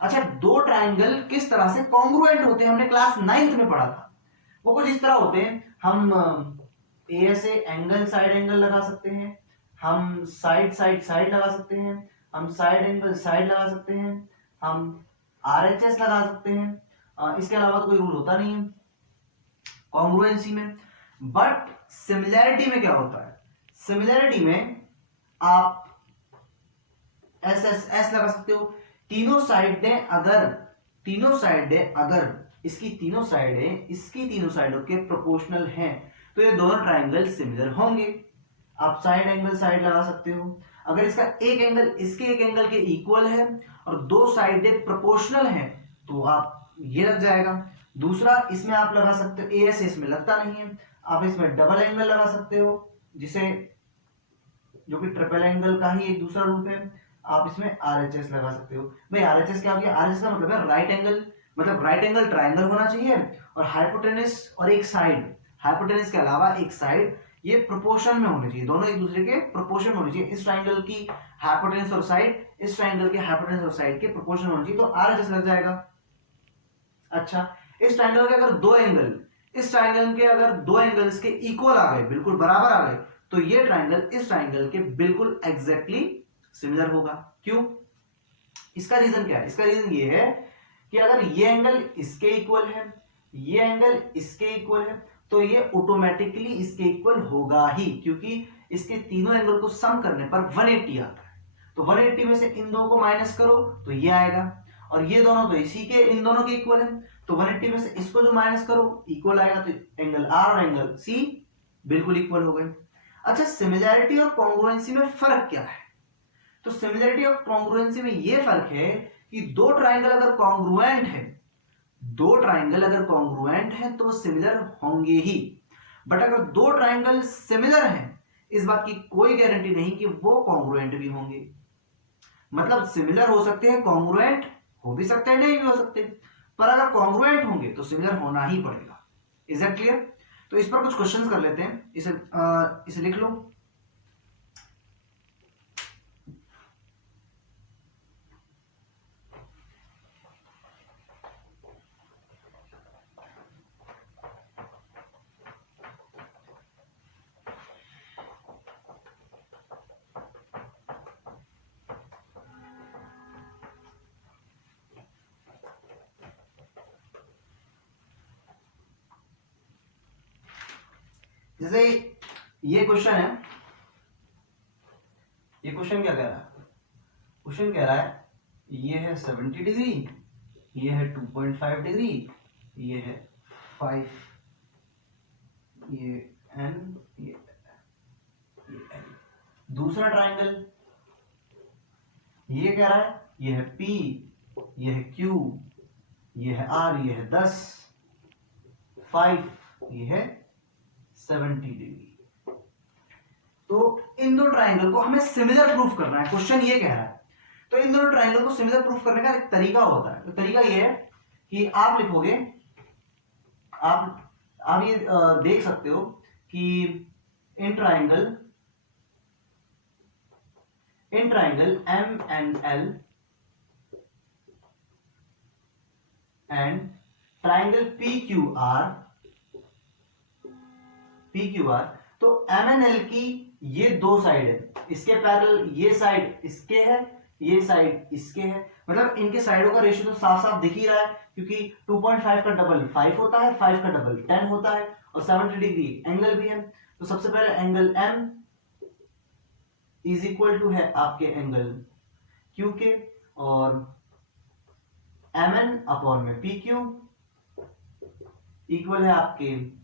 अच्छा, 2 ट्राइंगल किस तरह से कॉन्ग्रुएंट होते हैं हमने क्लास 9th में पढ़ा था। वो कुछ इस तरह होते हैं। हम ऐसे एंगल साइड एंगल लगा सकते हैं, हम साइड साइड साइड लगा सकते हैं, हम साइड एंगल साइड लगा सकते हैं, हम RHS लगा सकते हैं। इसके अलावा तो कोई रूल होता नहीं है कॉन्ग्रुएंसी में। बट सिमिलैरिटी में क्या होता है? सिमिलैरिटी में आप एस लगा सकते हो। तीनों साइडें अगर इसकी तीनों साइडों के प्रोपोर्शनल हैं तो ये दोनों ट्राइंगल सिमिलर होंगे। आप साइड एंगल साइड लगा सकते हो। अगर इसका एक एंगल इसके एक एंगल के इक्वल है और 2 साइडें प्रोपोर्शनल हैं तो आप ये लग जाएगा। दूसरा, इसमें आप लगा सकते हो, AS इसमें लगता नहीं है, आप इसमें डबल एंगल लगा सकते हो, जो कि ट्रिपल एंगल का ही एक दूसरा रूप है। आप इसमें RHS लगा सकते हो। भाई RHS क्या हो गया? RHS का मतलब है राइट एंगल, मतलब राइट एंगल ट्राइंगल होना चाहिए, और हाइपोटेनस और एक साइड, हाइपोटेनस के अलावा एक साइड, ये प्रोपोर्शन में होने चाहिए। दोनों एक दूसरे के प्रोपोर्शन में होने चाहिए। इस ट्राइंगल की हाइपोटेनस और साइड इस ट्राइंगल के हाइपोटेनस और साइड के प्रोपोर्शन में होने चाहिए, तो RHS लग जाएगा। अच्छा, इस ट्राइंगल के अगर 2 एंगल इस ट्राइंगल के अगर 2 एंगल्स के इक्वल आ गए, बिल्कुल बराबर आ गए, तो ये ट्राइंगल इस ट्राइंगल के बिल्कुल एग्जैक्टली सिमिलर होगा। क्यों? इसका रीजन क्या है? इसका रीजन ये है कि अगर ये एंगल इसके इक्वल है, ये एंगल इसके इक्वल है, तो ये ऑटोमेटिकली इसके इक्वल होगा ही, क्योंकि इसके तीनों एंगल को सम करने पर 180 आता है। तो 180 में से इन दोनों को माइनस करो तो ये आएगा, और ये दोनों तो इन दोनों के इक्वल है, तो 180 में से इसको जो माइनस करो इक्वल आएगा, तो एंगल R और एंगल C बिल्कुल इक्वल हो गए। अच्छा, सिमिलैरिटी और कॉन्ग्रुएंसी में फर्क क्या है? तो सिमिलैरिटी और कॉन्ग्रुएंसी में ये फर्क है कि दो ट्राइंगल अगर कॉन्ग्रुएंट है, दो ट्राइंगल अगर कॉन्ग्रुएंट है तो वो सिमिलर होंगे ही, बट अगर दो ट्राइंगल सिमिलर हैं, इस बात की कोई गारंटी नहीं कि वो कॉन्ग्रुएंट भी होंगे। मतलब सिमिलर हो सकते हैं, कॉन्ग्रुएंट हो भी सकते हैं, नहीं भी हो सकते, पर अगर कॉन्ग्रुएंट होंगे तो सिमिलर होना ही पड़ेगा। Is that clear? तो इस पर कुछ क्वेश्चंस कर लेते हैं, इसे लिख लो। जैसे ये क्वेश्चन है, ये क्वेश्चन क्या कह रहा है? क्वेश्चन कह रहा है ये है 70 डिग्री, ये है 2.5 डिग्री, ये है 5, ये n, ये n। दूसरा ट्राइंगल ये कह रहा है ये है P, ये है Q, ये है R, ये है 10, 5, ये है 70 डिग्री। तो इन दो ट्राइंगल को हमें सिमिलर प्रूफ करना है, क्वेश्चन ये कह रहा है। तो इन दोनों ट्राइंगल को सिमिलर प्रूफ करने का एक तरीका होता है। तो तरीका ये है कि आप लिखोगे, आप ये देख सकते हो कि in triangle M and L and triangle PQR, तो MNL की ये दो साइड है, इसके पैरेलल ये साइड इसके है, ये साइड इसके है, मतलब इनके साइडों का रेशियो तो साफ साफ दिख ही रहा है, क्योंकि 2.5 का डबल 5 होता है, 5 का डबल 10 होता है, और 70 डिग्री एंगल भी है। तो सबसे पहले angle M is equal to है आपके एंगल Q के, और MN अपॉन में PQ इक्वल है आपके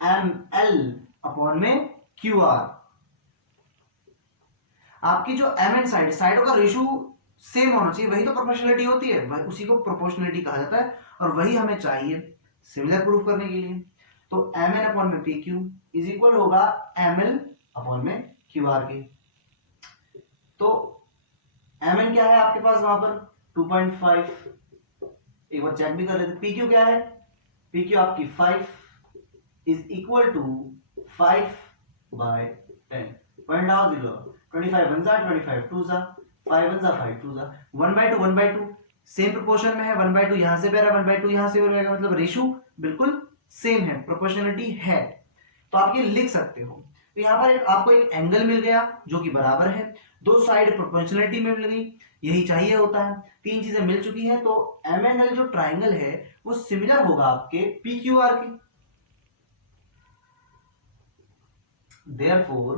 ML अपॉन में QR। आपकी जो MN साइडों का रेशियो सेम होना चाहिए, वही तो प्रोपोर्शनलिटी होती है, उसी को प्रोपोर्शनलिटी कहा जाता है, और वही हमें चाहिए सिमिलर प्रूफ करने के लिए। तो MN अपॉन में PQ इज इक्वल होगा ML अपॉन में QR के। तो MN क्या है आपके पास वहां पर 2.5, एक बार चेक भी कर लेते। PQ क्या है? PQ आपकी 5 is equal to 5 by 10, point down 0, 25 1 जा 25 2 जा 5 1 जा 5 2 जा 1/2 सेम प्रोपोर्शन में है। 1/2 यहां से बह रहा है, 1/2 यहां से बहेगा, मतलब रेशियो बिल्कुल सेम है, प्रोपोर्शनलिटी है। तो आप ये लिख सकते हो। तो यहाँ पर आपको एक एंगल मिल गया जो कि बराबर है, दो साइड प्रोपोर्शनलिटी में मिल गई, यही चाहिए होता है। तीन चीजें मिल चुकी हैं, तो MNL जो ट्राइंगल है वो सिमिलर होगा आपके PQR के। Therefore,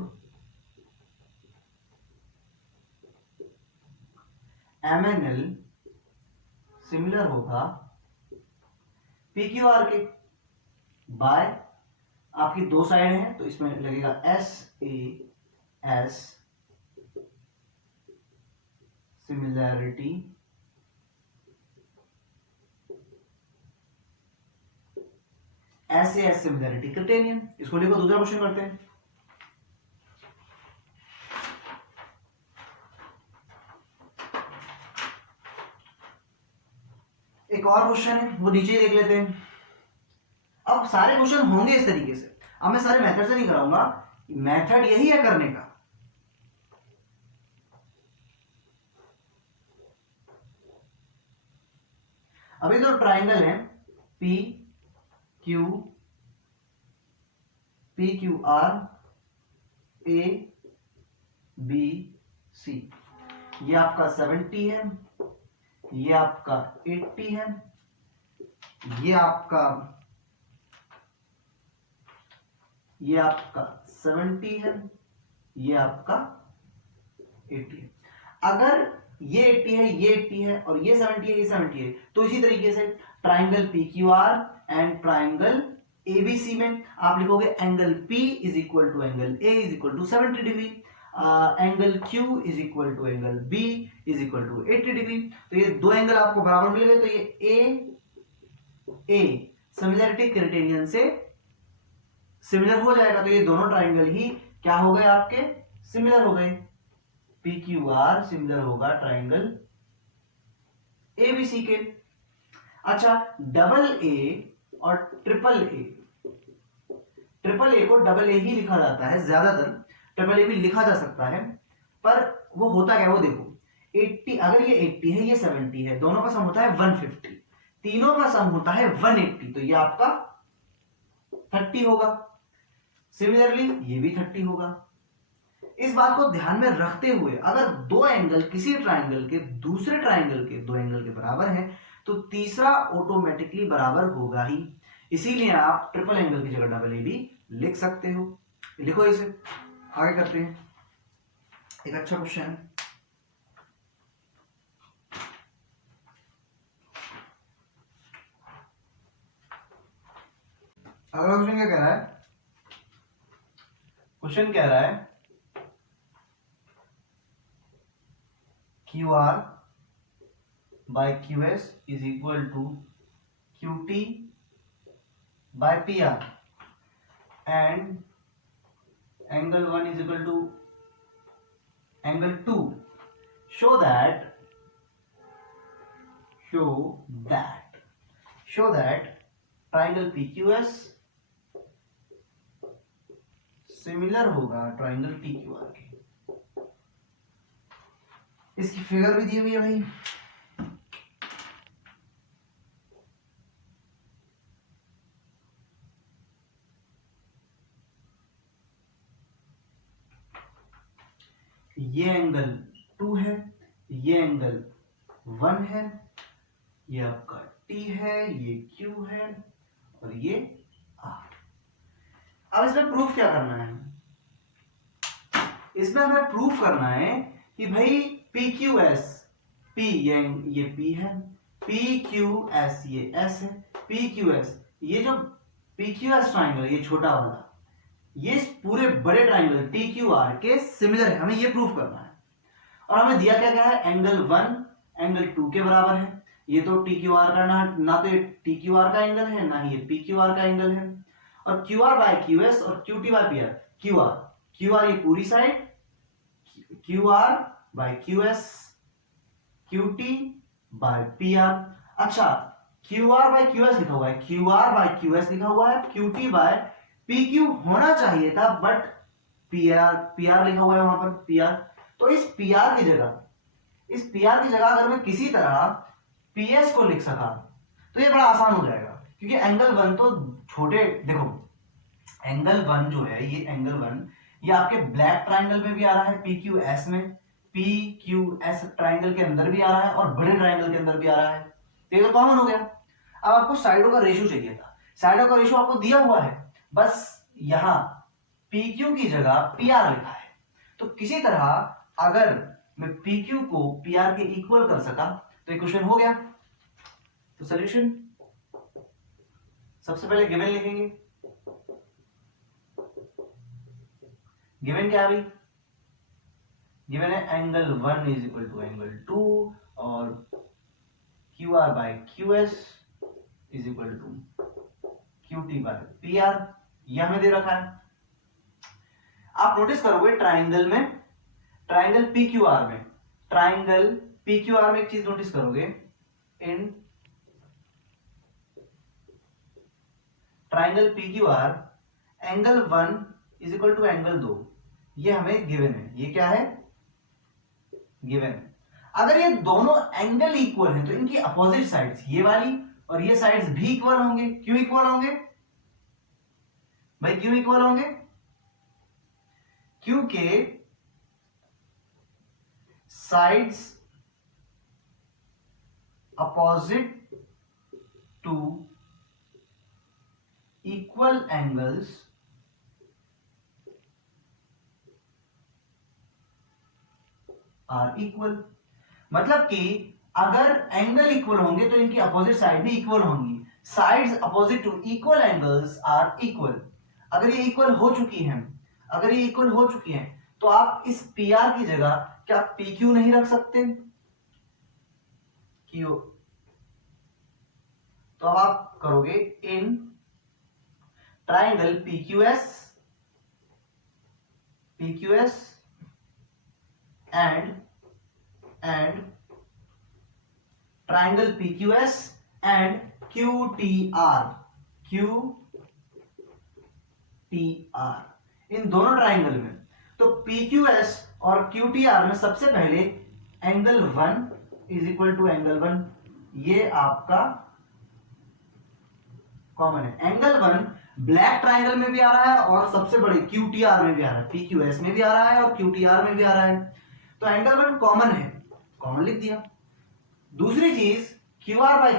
MNL सिमिलर होगा PQR के, बाय आपकी दो साइड हैं तो इसमें लगेगा SAS सिमिलैरिटी क्राइटेरियन। इसको लिखो, दूसरा क्वेश्चन करते हैं। एक और क्वेश्चन है, वो नीचे ही देख लेते हैं। अब सारे क्वेश्चन होंगे इस तरीके से, अब मैं सारे मेथड से नहीं कराऊंगा, मेथड यही है करने का। अभी तो ट्राइंगल है PQR ABC, ये आपका 70 है, ये आपका 80 है, ये आपका 70 है, ये आपका 80 है। अगर ये 80 है, ये 80 है, और ये 70 है, ये 70 है, तो इसी तरीके से triangle PQR and triangle ABC में आप लिखोगे angle P is equal to angle A is equal to 70 degree, angle Q is equal to angle B is equal to 80 degree. तो ये दो एंगल आपको बराबर मिल गए, तो ये A सिमिलरिटी क्राइटेरियन से सिमिलर हो जाएगा, तो ये दोनों ट्राइंगल ही क्या हो गए आपके, सिमिलर हो गए। PQR सिमिलर होगा ट्राइंगल ABC के। अच्छा, डबल A और ट्रिपल ए, ट्रिपल ए को डबल ए ही लिखा जाता है, ज्यादातर ट्रिपल ए भी लिखा जा सकता है, पर वो होता क्या, वो देखो 80, अगर ये 80 है ये 70 है, दोनों का सम होता है 150, तीनों का सम होता है 180, तो ये आपका 30 होगा। सिमिलरली ये भी 30 होगा। इस बात को ध्यान में रखते हुए अगर दो एंगल किसी ट्राइंगल के दूसरे ट्राइंगल के दो एंगल के बराबर है तो तीसरा ऑटोमेटिकली बराबर होगा ही, इसीलिए आप ट्रिपल एंगल की जगह डबल ए भी लिख सकते हो। लिखो इसे, आगे करते हैं। एक अच्छा क्वेश्चन है, अगला क्वेश्चन क्या कह रहा है, क्वेश्चन कह रहा है QR by QS is equal to QT by PR and angle 1 is equal to angle 2. Show that triangle PQS similar होगा ट्राइंगल PQR के। इसकी फिगर भी दी हुई है भाई, ये एंगल 2 है, ये एंगल 1 है, ये आपका T है, ये Q है और ये R। अब इसमें प्रूफ क्या करना है, इसमें हमें प्रूफ करना है कि भाई PQS, P ये P है, PQS ये S है, PQS ये जो PQS ट्राइंगल ये छोटा वाला ये पूरे बड़े ट्राइंगल TQR के सिमिलर है, हमें ये प्रूफ करना है। और हमें दिया क्या है, एंगल 1 एंगल 2 के बराबर है, ये तो TQR का ना तो TQR का एंगल है ना ही ये PQR का एंगल है, और QR बाय QS और QT बाय PR, QR ये पूरी side, QR by QS, QT by PR। अच्छा, QR बाय QS लिखा हुआ है, QR बाय QS लिखा हुआ है, QT बाय PQ होना चाहिए था बट PR लिखा हुआ है वहां पर PR। तो इस PR की जगह अगर मैं किसी तरह PS को लिख सका तो ये बड़ा आसान हो जाएगा, क्योंकि एंगल 1 तो छोटे, देखो एंगल 1 जो है, ये एंगल 1 ये आपके ब्लैक ट्राइंगल में भी आ रहा है, PQS में, PQS ट्राइंगल के अंदर भी आ रहा है और बड़े ट्राइंगल के अंदर भी आ रहा है, तो ये तो कॉमन हो गया। अब आपको साइडों का रेशियो चाहिए था, साइडों का रेशियो आपको दिया हुआ है, बस यहां PQ की जगह PR लिखा है, तो किसी तरह अगर मैं PQ को PR के इक्वल कर सका तो इक्वेशन हो गया। तो सॉल्यूशन, सबसे पहले गिवन लिखेंगे, गिवन क्या है भाई, गिवन है angle 1 is equal to angle 2 और QR by QS is equal to QT by PR, यह हमें दे रखा है। आप नोटिस करोगे ट्राइंगल PQR में, ट्राइंगल PQR में एक चीज नोटिस करोगे, in triangle PQR angle 1 is equal to angle 2, ये हमें गिवन है, ये क्या है, गिवन है। अगर ये दोनों एंगल इक्वल हैं तो इनकी अपोजिट साइड्स ये वाली और ये साइड्स भी इक्वल होंगे। क्यों इक्वल होंगे भाई, क्यों इक्वल होंगे, क्योंकि sides opposite to equal angles are equal. मतलब कि अगर एंगल इक्वल होंगे तो इनकी अपोजिट साइड भी इक्वल होंगी, sides opposite to equal angles are equal. अगर ये इक्वल हो चुकी हैं, अगर ये इक्वल हो चुकी हैं, तो आप इस पी आर की जगह क्या पी क्यू नहीं रख सकते? क्यू। तो अब आप करोगे in triangle PQS and triangle PQS and QTR इन दोनों ट्राइंगल में। तो PQS और QTR में सबसे पहले angle 1 is equal to angle 1, ये आपका कॉमन है। एंगल 1 ब्लैक ट्राइंगल में भी आ रहा है और सबसे बड़े QTR में भी आ रहा है, PQS में भी आ रहा है और QTR में भी आ रहा है। तो एंगल 1 कॉमन है, कॉमन लिख दिया। दूसरी चीज QR बाय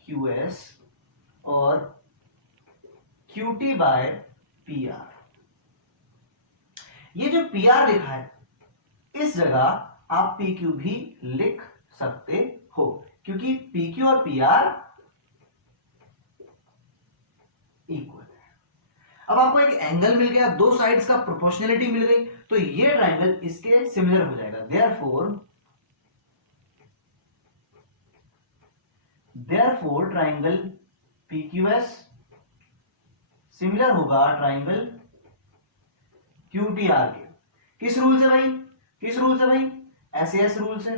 QS और QT बाय PR। ये जो PR लिखा है इस जगह आप PQ भी लिख सकते हो, क्योंकि PQ और PR इक्वल है। अब आपको एक एंगल मिल गया, दो साइड्स का प्रोपोर्शनलिटी मिल गई, तो ये ट्राइंगल इसके सिमिलर हो जाएगा। देयरफॉर ट्राइंगल PQS सिमिलर होगा ट्राइंगल QTR के। किस रूल से भाई? किस रूल से भाई? SAS रूल से।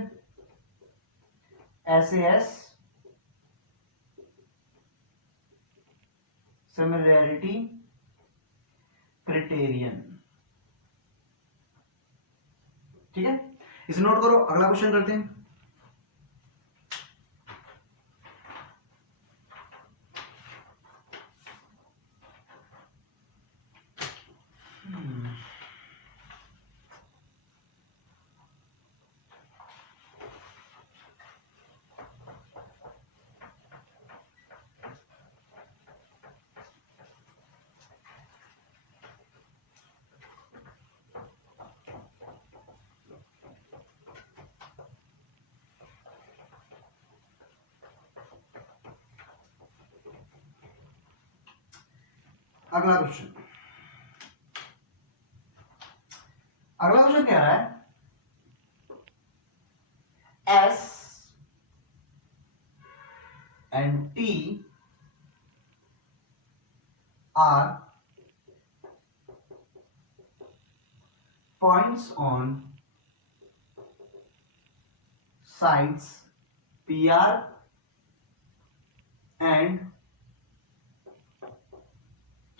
SAS similarity criterion. ठीक है, इसे नोट करो। अगला क्वेश्चन करते हैं। अगला क्वेश्चन क्या है? S and T are points on sides PR and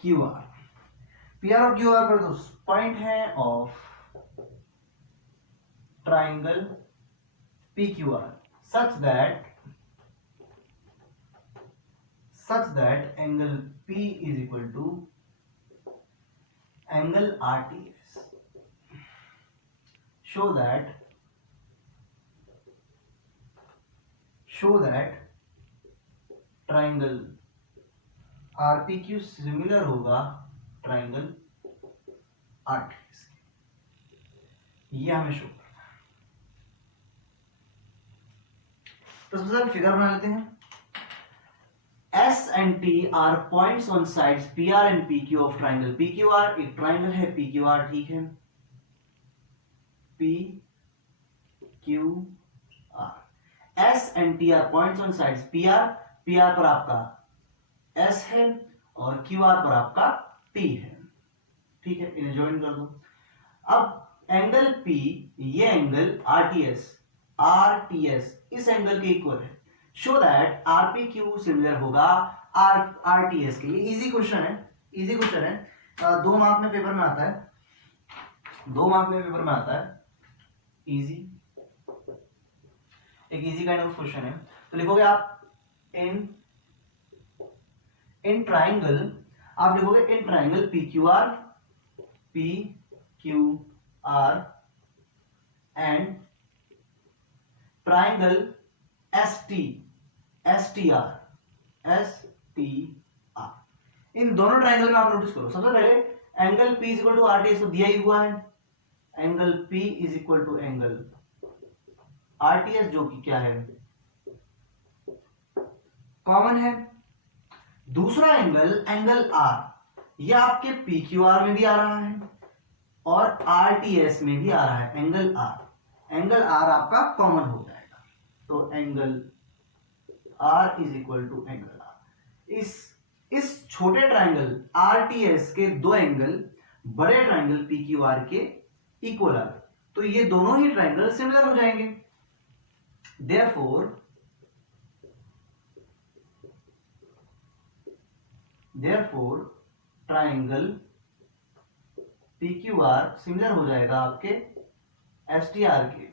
QR। PR और QR पर तो पॉइंट है of triangle PQR such that angle P is equal to angle RTS। show that triangle RPQ similar होगा triangle RTS के। ये हमें show करना है। तो सबसे पहले फिगर बना लेते हैं। S and T are points on sides PR and PQ of triangle PQR। एक ट्राइंगल है PQR, ठीक है, PQR। S and T are points on sides PR पर आपका S है और QR पर आपका T है, ठीक है, इन्हें ज्वाइन कर दो। अब एंगल P, ये एंगल RTS इस एंगल के इक्वल है। शो दैट RPQ सिमिलर होगा RTS के। ये इजी क्वेश्चन है, 2 मार्क में पेपर में आता है, इजी, एक इजी काइंड ऑफ क्वेश्चन है। तो लिखोगे आप इन ट्राइंगल, आप लिखोगे in triangle PQR and triangle STR। इन दोनों ट्राइंगल में आप नोटिस करो, सबसे पहले angle P is equal to RTS तो दिया ही हुआ है, angle P is equal to angle RTS जो कि क्या है कॉमन है। दूसरा एंगल, एंगल आर, ये आपके पी क्यू आर में भी आ रहा है और आर टी एस में भी आ रहा है। एंगल आर आपका कॉमन हो जाएगा, तो angle R is equal to angle R. इस छोटे ट्राइंगल आर टी एस के दो एंगल बड़े ट्राइंगल पी क्यू आर के इक्वल आ गए, तो ये दोनों ही ट्राइंगल सिमिलर हो जाएंगे। Therefore triangle P Q R similar हो जाएगा आपके एस टी आर के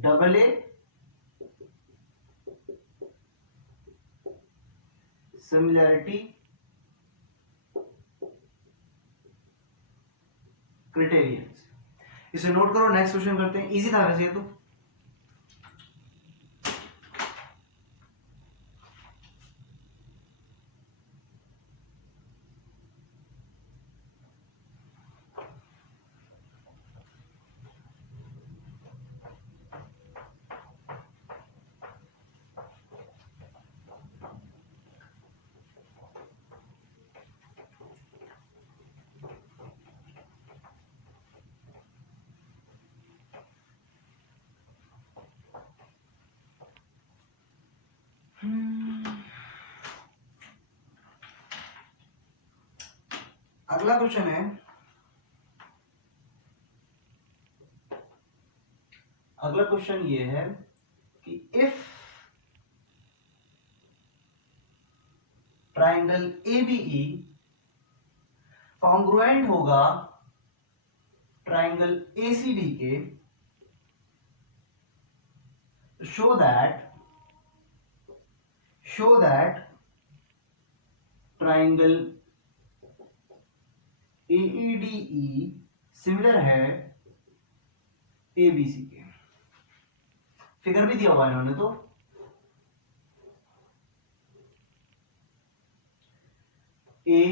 डबल ए सिमिलैरिटी क्राइटेरियन। इसे नोट करो, नेक्स्ट क्वेश्चन करते हैं। इजी था वैसे ये तो। अगला क्वेश्चन है, अगला क्वेश्चन ये है कि इफ ट्राइंगल एबीई कॉन्ग्रुएंट होगा ट्राइंगल एसीडी के, शो दैट ट्राइंगल एईडीई सिमिलर है एबीसी के। फिगर भी दिया हुआ है इन्होंने, तो ए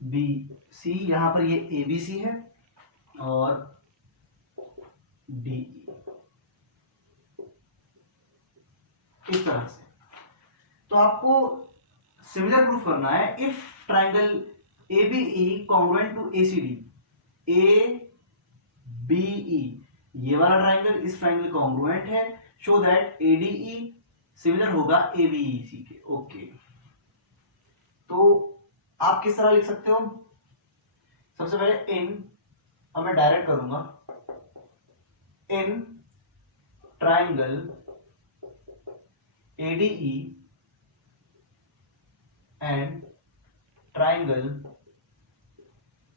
बी सी, यहां पर ये एबीसी है और डी इस तरह से। तो आपको सिमिलर प्रूफ करना है। If triangle ABE congruent to ACD, A B E ये वाला ट्राइंगल इस ट्राइंगल कॉन्ग्रुएंट है, शो दैट एडीई सिमिलर होगा एबीईसी के। ओके, तो आप किस तरह लिख सकते हो? सबसे पहले इन, अब मैं डायरेक्ट करूंगा, in triangle ADE and triangle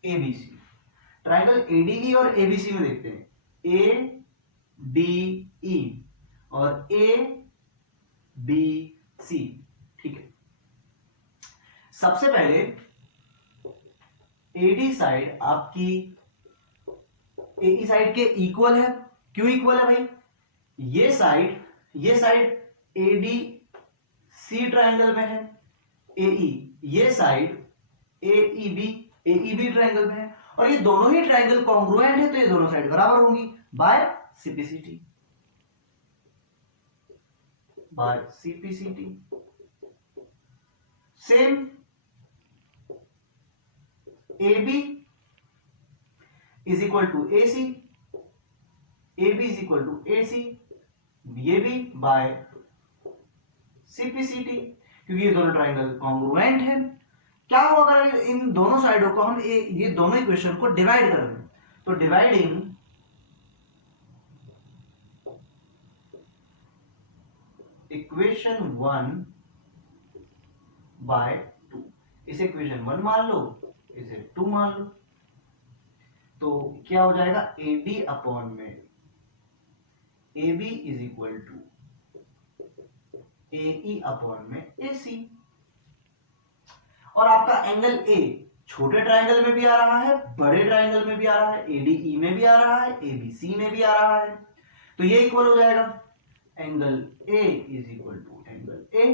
ABC. Triangle ADE और एबीसी में देखते हैं, ए डी ई और ए बी सी। ठीक है, सबसे पहले एडी साइड आपकी एई साइड के इक्वल है। क्यों इक्वल है भाई? ये साइड एडी सी ट्राइंगल में है, एई ये साइड एईबी ट्राइंगल में है, और ये दोनों ही ट्राइंगल कॉन्ग्रुएंट है, तो ये दोनों साइड बराबर होंगी by CPCT. Same AB is equal to AC, AB is equal to AC, ये भी बाय CPCT, क्योंकि ये दोनों ट्राइंगल कॉन्ग्रुएंट है। क्या होगा अगर इन दोनों साइडों को हम ये दोनों इक्वेशन को डिवाइड कर दें? तो डिवाइडिंग इक्वेशन 1 बाय 2, इसे इक्वेशन 1 मान लो, इसे 2 मान लो, तो क्या हो जाएगा? AD अपॉन में AB is equal to AE upon में AC। और आपका एंगल A छोटे ट्राइंगल में भी आ रहा है, बड़े ट्राइंगल में भी आ रहा है, ADE में भी आ रहा है, ABC में भी आ रहा है, तो ये इक्वल हो जाएगा angle A is equal to angle A।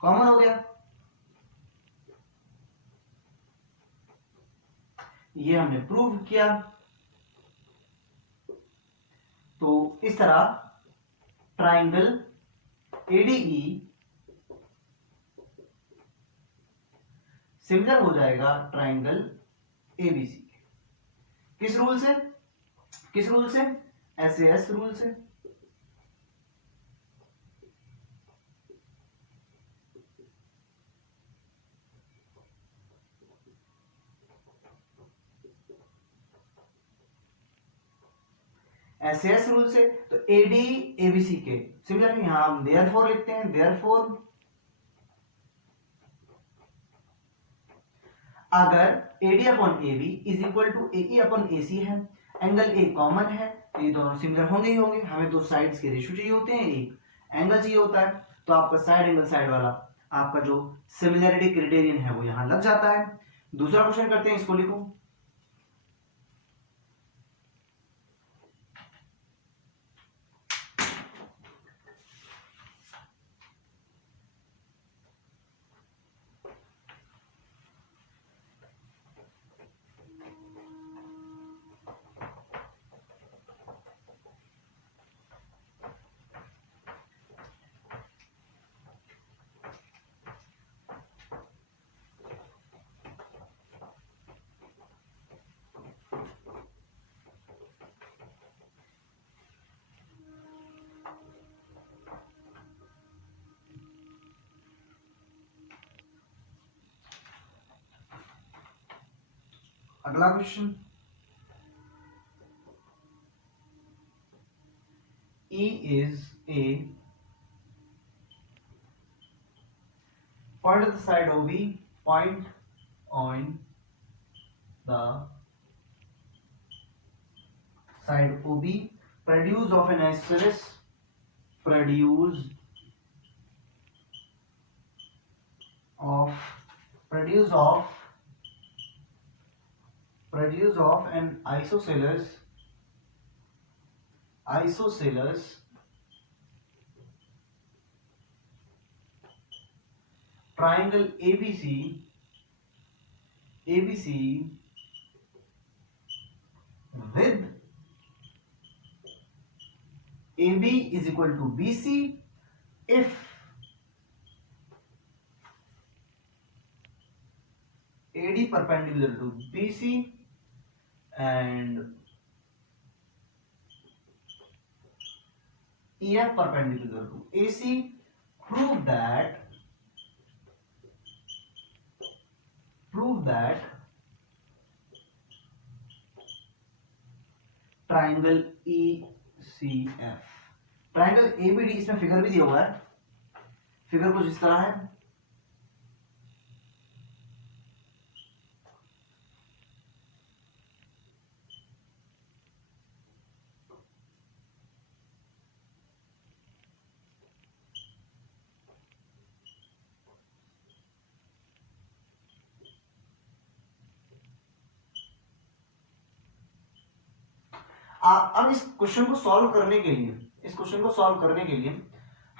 Common हो गया, ये हमने प्रूव किया। तो इस तरह ट्राइंगल एडीई सिमिलर हो जाएगा ट्राइंगल एबीसी के। किस रूल से? किस रूल से? एसएएस रूल से। एसएएस रूल से तो एडी एबीसी के सिमिलर, यहां हम देयरफॉर लिखते हैं, देयरफॉर अगर AD upon AB is equal to AE upon AC है, एंगल ए कॉमन है, तो ये दोनों सिमिलर होंगे ही होंगे। हमें दो साइड्स के रेशियो चाहिए होते हैं, एक एंगल चाहिए होता है, तो आपका साइड एंगल साइड वाला आपका जो सिमिलरिटी क्राइटेरियन है वो यहां लग जाता है। दूसरा क्वेश्चन करते हैं, इसको लिखो। अगला question, E is a point at the side OB, point on the side OB, produce of an isosceles, produce of an isosceles triangle ABC with AB is equal to BC if AD perpendicular to BC and EF perpendicular to AC. Prove that triangle ECF, triangle ABD, इसमें figure भी दिया हुआ है, figure कुछ इस तरह है। अब इस क्वेश्चन को सॉल्व करने के लिए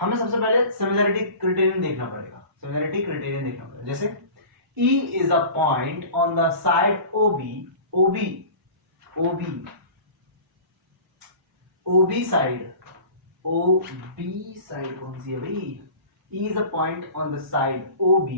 हमें सबसे पहले सिमिलरिटी क्राइटेरियन देखना पड़ेगा। जैसे E is a point on the side OB side कौन सी है भाई? E is a point on the side OBD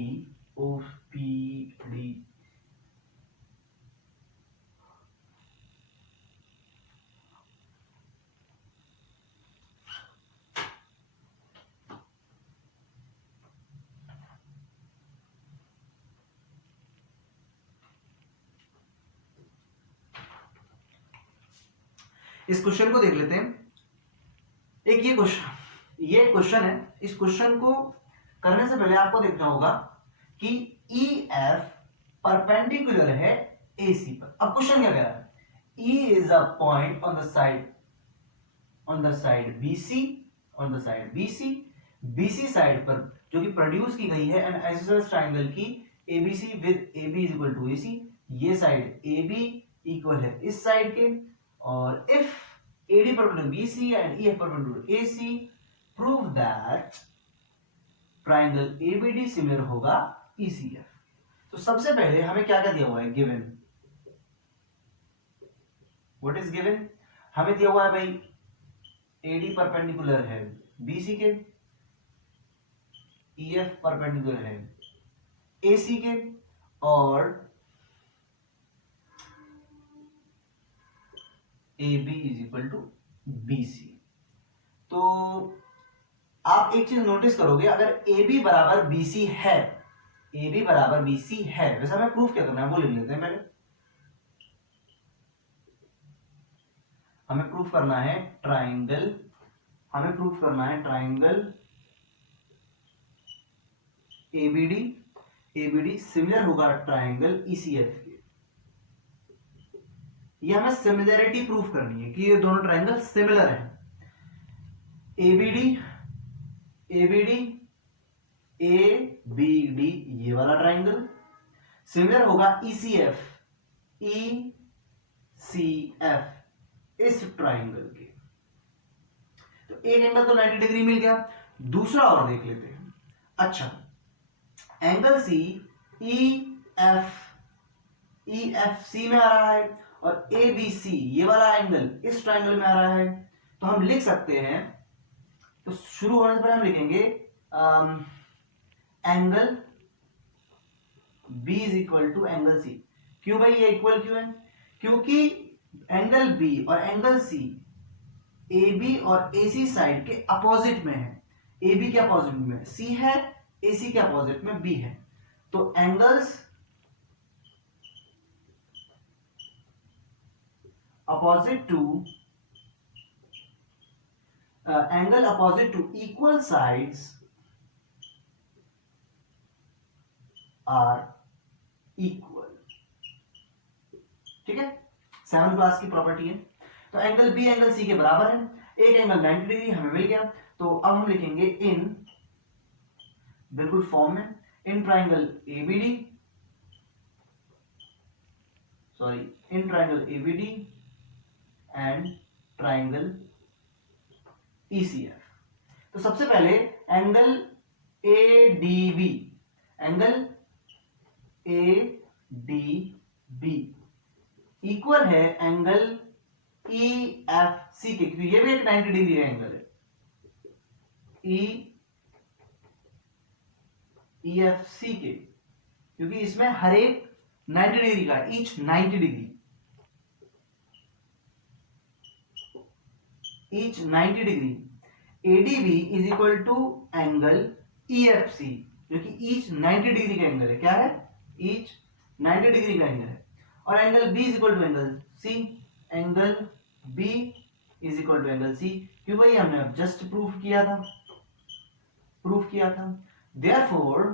इस क्वेश्चन को देख लेते हैं। एक ये क्वेश्चन है। इस क्वेश्चन को करने से पहले आपको देखना होगा कि EF परपेंडिकुलर है AC पर। अब क्वेश्चन क्या कह रहा है? E is a point on the side BC side पर जो कि प्रोड्यूस की गई है एन आइसोसेलेस ट्रायंगल की ABC with AB is equal to AC। ये साइड AB इक्वल है इस साइड के, और if AD perpendicular BC and EF perpendicular AC, prove that triangle ABD similar होगा ECF। तो सबसे पहले हमें क्या क्या दिया हुआ है? गिवन। What is given? हमें दिया हुआ है भाई AD परपेंडिकुलर है BC के, EF परपेंडिकुलर है AC के, और AB is equal to BC। तो आप एक चीज नोटिस करोगे, अगर AB बराबर BC है, AB बराबर BC है, वैसे हमें प्रूफ क्या करना है वो लिख लेते हैं पहले। हमें प्रूफ करना है ट्राइंगल, ABD सिमिलर होगा ट्राइंगल ECF के। ये हमें सिमिलरिटी प्रूफ करनी है कि ये दोनों ट्राइंगल सिमिलर हैं। ABD ये वाला ट्राइंगल सिमिलर होगा ECF इस ट्राइंगल के। तो एक एंगल तो 90 डिग्री मिल गया, दूसरा और देख लेते हैं। अच्छा, एंगल C EFC में आ रहा है और ABC ये वाला एंगल इस ट्राइंगल में आ रहा है, तो हम लिख सकते हैं, तो शुरू होने से पहले हम लिखेंगे angle B is equal to angle C। क्यों भाई ये इक्वल क्यों है? क्योंकि एंगल B और एंगल C AB और AC साइड के अपोजिट में है। AB के अपोजिट में C है, AC के अपोजिट में B है। तो angles opposite to equal sides are equal. ठीक है, 7th क्लास की प्रॉपर्टी है। तो एंगल B एंगल C के बराबर है, एक एंगल 90 डिग्री हमें मिल गया। तो अब हम लिखेंगे बिल्कुल फॉर्म में, in triangle ABD and triangle ECF। तो सबसे पहले एंगल ADB इक्वल है एंगल EFC के, क्योंकि ये भी एक 90 डिग्री का एंगल है। EFC के, क्योंकि इसमें हर एक 90 डिग्री का, each 90 degree, each 90 degree. ADB is equal to angle EFC, जो कि ईच 90 डिग्री का एंगल है। क्या है? ईच 90 डिग्री का एंगल है। और angle B is equal to angle C, angle B is equal to angle C, क्यों भाई हमने अब जस्ट प्रूफ किया था। therefore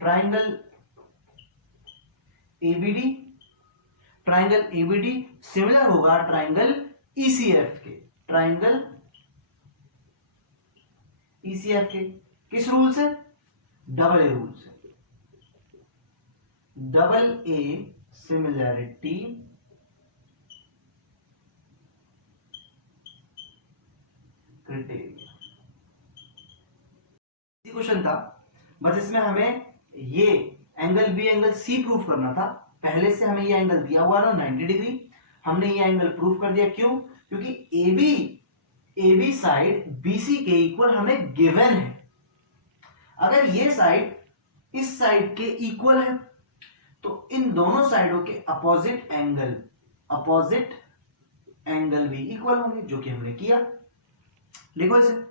ट्राइंगल ABD सिमिलर होगा ट्राइंगल ECF के। किस रूल से? डबल ए रूल से। Double A similarity criteria. Question था, बस इसमें हमें ये angle B angle C proof करना था। पहले से हमें ये एंगल दिया हुआ ना 90 डिग्री, हमने ये एंगल प्रूफ कर दिया। क्यों? क्योंकि AB साइड BC के इक्वल हमें गिवन है। अगर ये साइड इस साइड के इक्वल है, तो इन दोनों साइडों के अपोजिट एंगल भी इक्वल होंगे, जो कि हमने किया। लिखो इसे।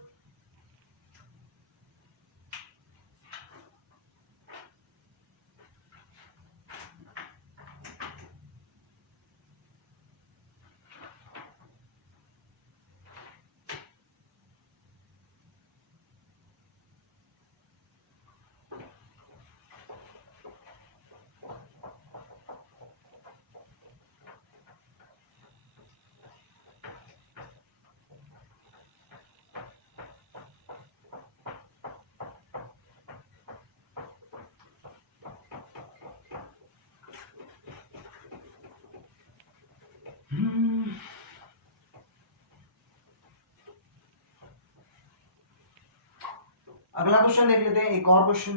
अगला क्वेश्चन देख लेते हैं, एक और क्वेश्चन।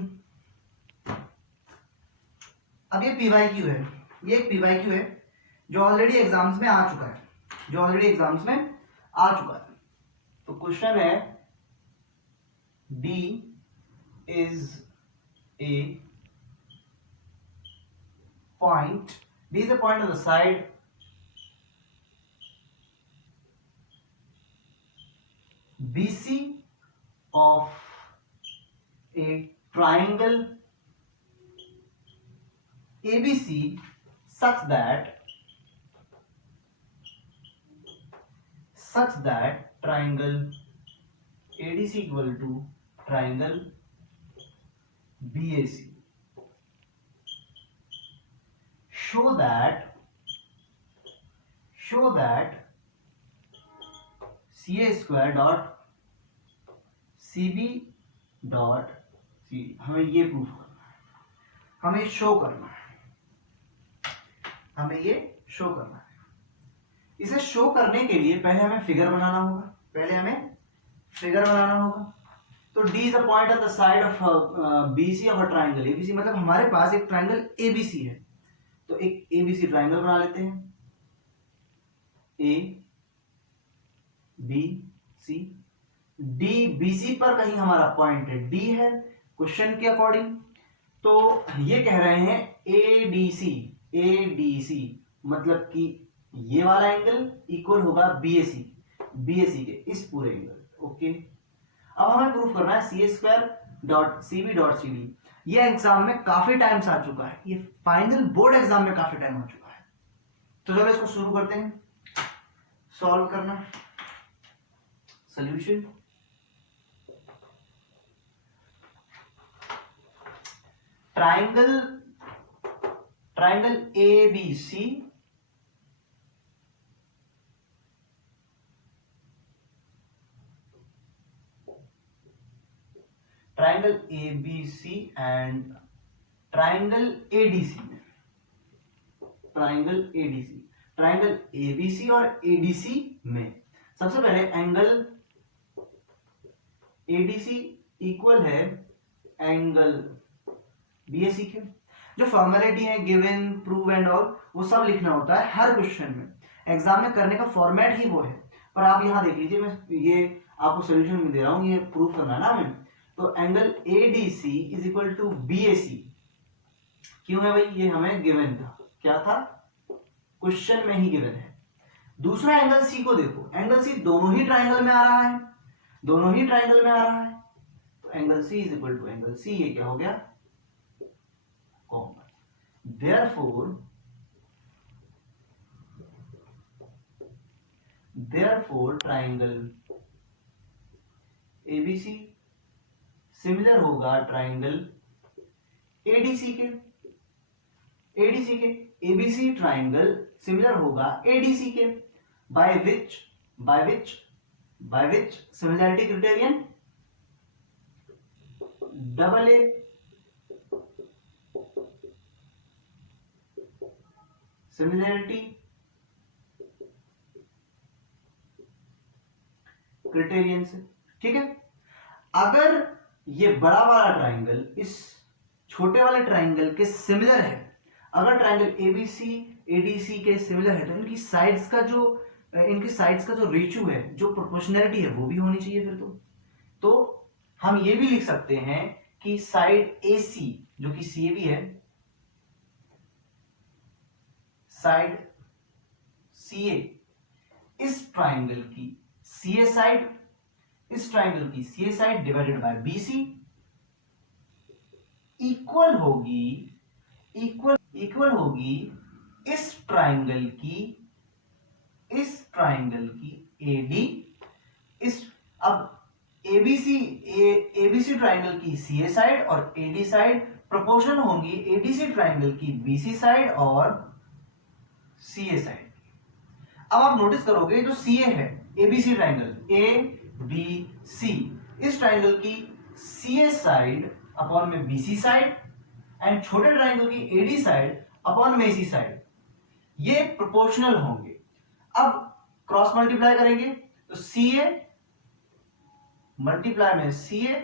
अब ये PYQ है, ये एक PYQ है। जो ऑलरेडी एग्जाम्स में आ चुका है, जो ऑलरेडी एग्जाम्स में आ चुका है। तो क्वेश्चन है D is a point, D is a point on the side BC of a triangle ABC such that triangle ADC equal to triangle BAC. Show that CA square dot CB dot CD, हमें ये proof करना है, हमें show करना है, हमें ये show करना है। इसे शो करने के लिए पहले हमें फिगर बनाना होगा, तो D is a point on the side of BC of a triangle ABC, मतलब हमारे पास एक ट्राइंगल ABC है, तो एक ABC ट्राइंगल बना लेते हैं, A B C, D BC पर कहीं हमारा पॉइंट D है क्वेश्चन के अकॉर्डिंग, तो ये कह रहे हैं ADC मतलब कि ये वाला एंगल इक्वल होगा BAC के इस पूरे एंगल। ओके, अब हमें प्रूफ करना है CA square dot CB dot CD। ये एग्जाम में काफी टाइम्स आ चुका है, ये फाइनल बोर्ड एग्जाम में काफी टाइम आ चुका है। तो चलो इसको शुरू करते हैं सॉल्व करना। Solution, triangle ABC and triangle ABC और ADC में सबसे पहले एंगल ADC इक्वल है एंगल BAC के। जो फॉर्मेलिटी है गिवन प्रूव एंड ऑल वो सब लिखना होता है हर क्वेश्चन में, एग्जाम में करने का फॉर्मेट ही वो है। पर आप यहाँ देख लीजिए, मैं ये आपको सोल्यूशन में दे रहा हूँ, ये प्रूव करना है ना हमें। तो angle ADC is equal to BAC क्यों है भाई, ये हमें गिवन था, क्या था क्वेश्चन में ही गिवन है। दूसरा एंगल C को देखो, एंगल C दोनों ही ट्राइंगल में आ रहा है, तो angle C is equal to angle C, ये क्या हो गया common. therefore triangle ABC similar होगा ट्राइंगल ADC के, ABC ट्राइंगल सिमिलर होगा ADC के, by which similarity criterion AA similarity criterion से। ठीक है, अगर ये बड़ा वाला ट्राइंगल इस छोटे वाले ट्राइंगल के सिमिलर है, अगर ट्राइंगल ABC ADC के सिमिलर है, तो इनकी साइड्स का जो रेशियो है, जो प्रोपोर्शनैलिटी है, वो भी होनी चाहिए फिर तो हम ये भी लिख सकते हैं कि साइड AC जो कि CAB है, साइड CA इस ट्राइंगल की CA side divided bye BC equal होगी इस ट्राइंगल की AD, अब ABC ट्राइंगल की CA साइड और AD साइड प्रोपोर्शनल होंगी ADC ट्राइंगल की BC साइड और CA साइड। अब आप नोटिस करोगे जो CA है ABC ट्राइंगल ABC, इस ट्राइंगल की CA साइड अपॉन में BC साइड एंड छोटे ट्राइंगल की AD साइड अपॉन में AC साइड, ये प्रोपोर्शनल होंगे। अब क्रॉस मल्टीप्लाई करेंगे तो CA मल्टीप्लाई में CA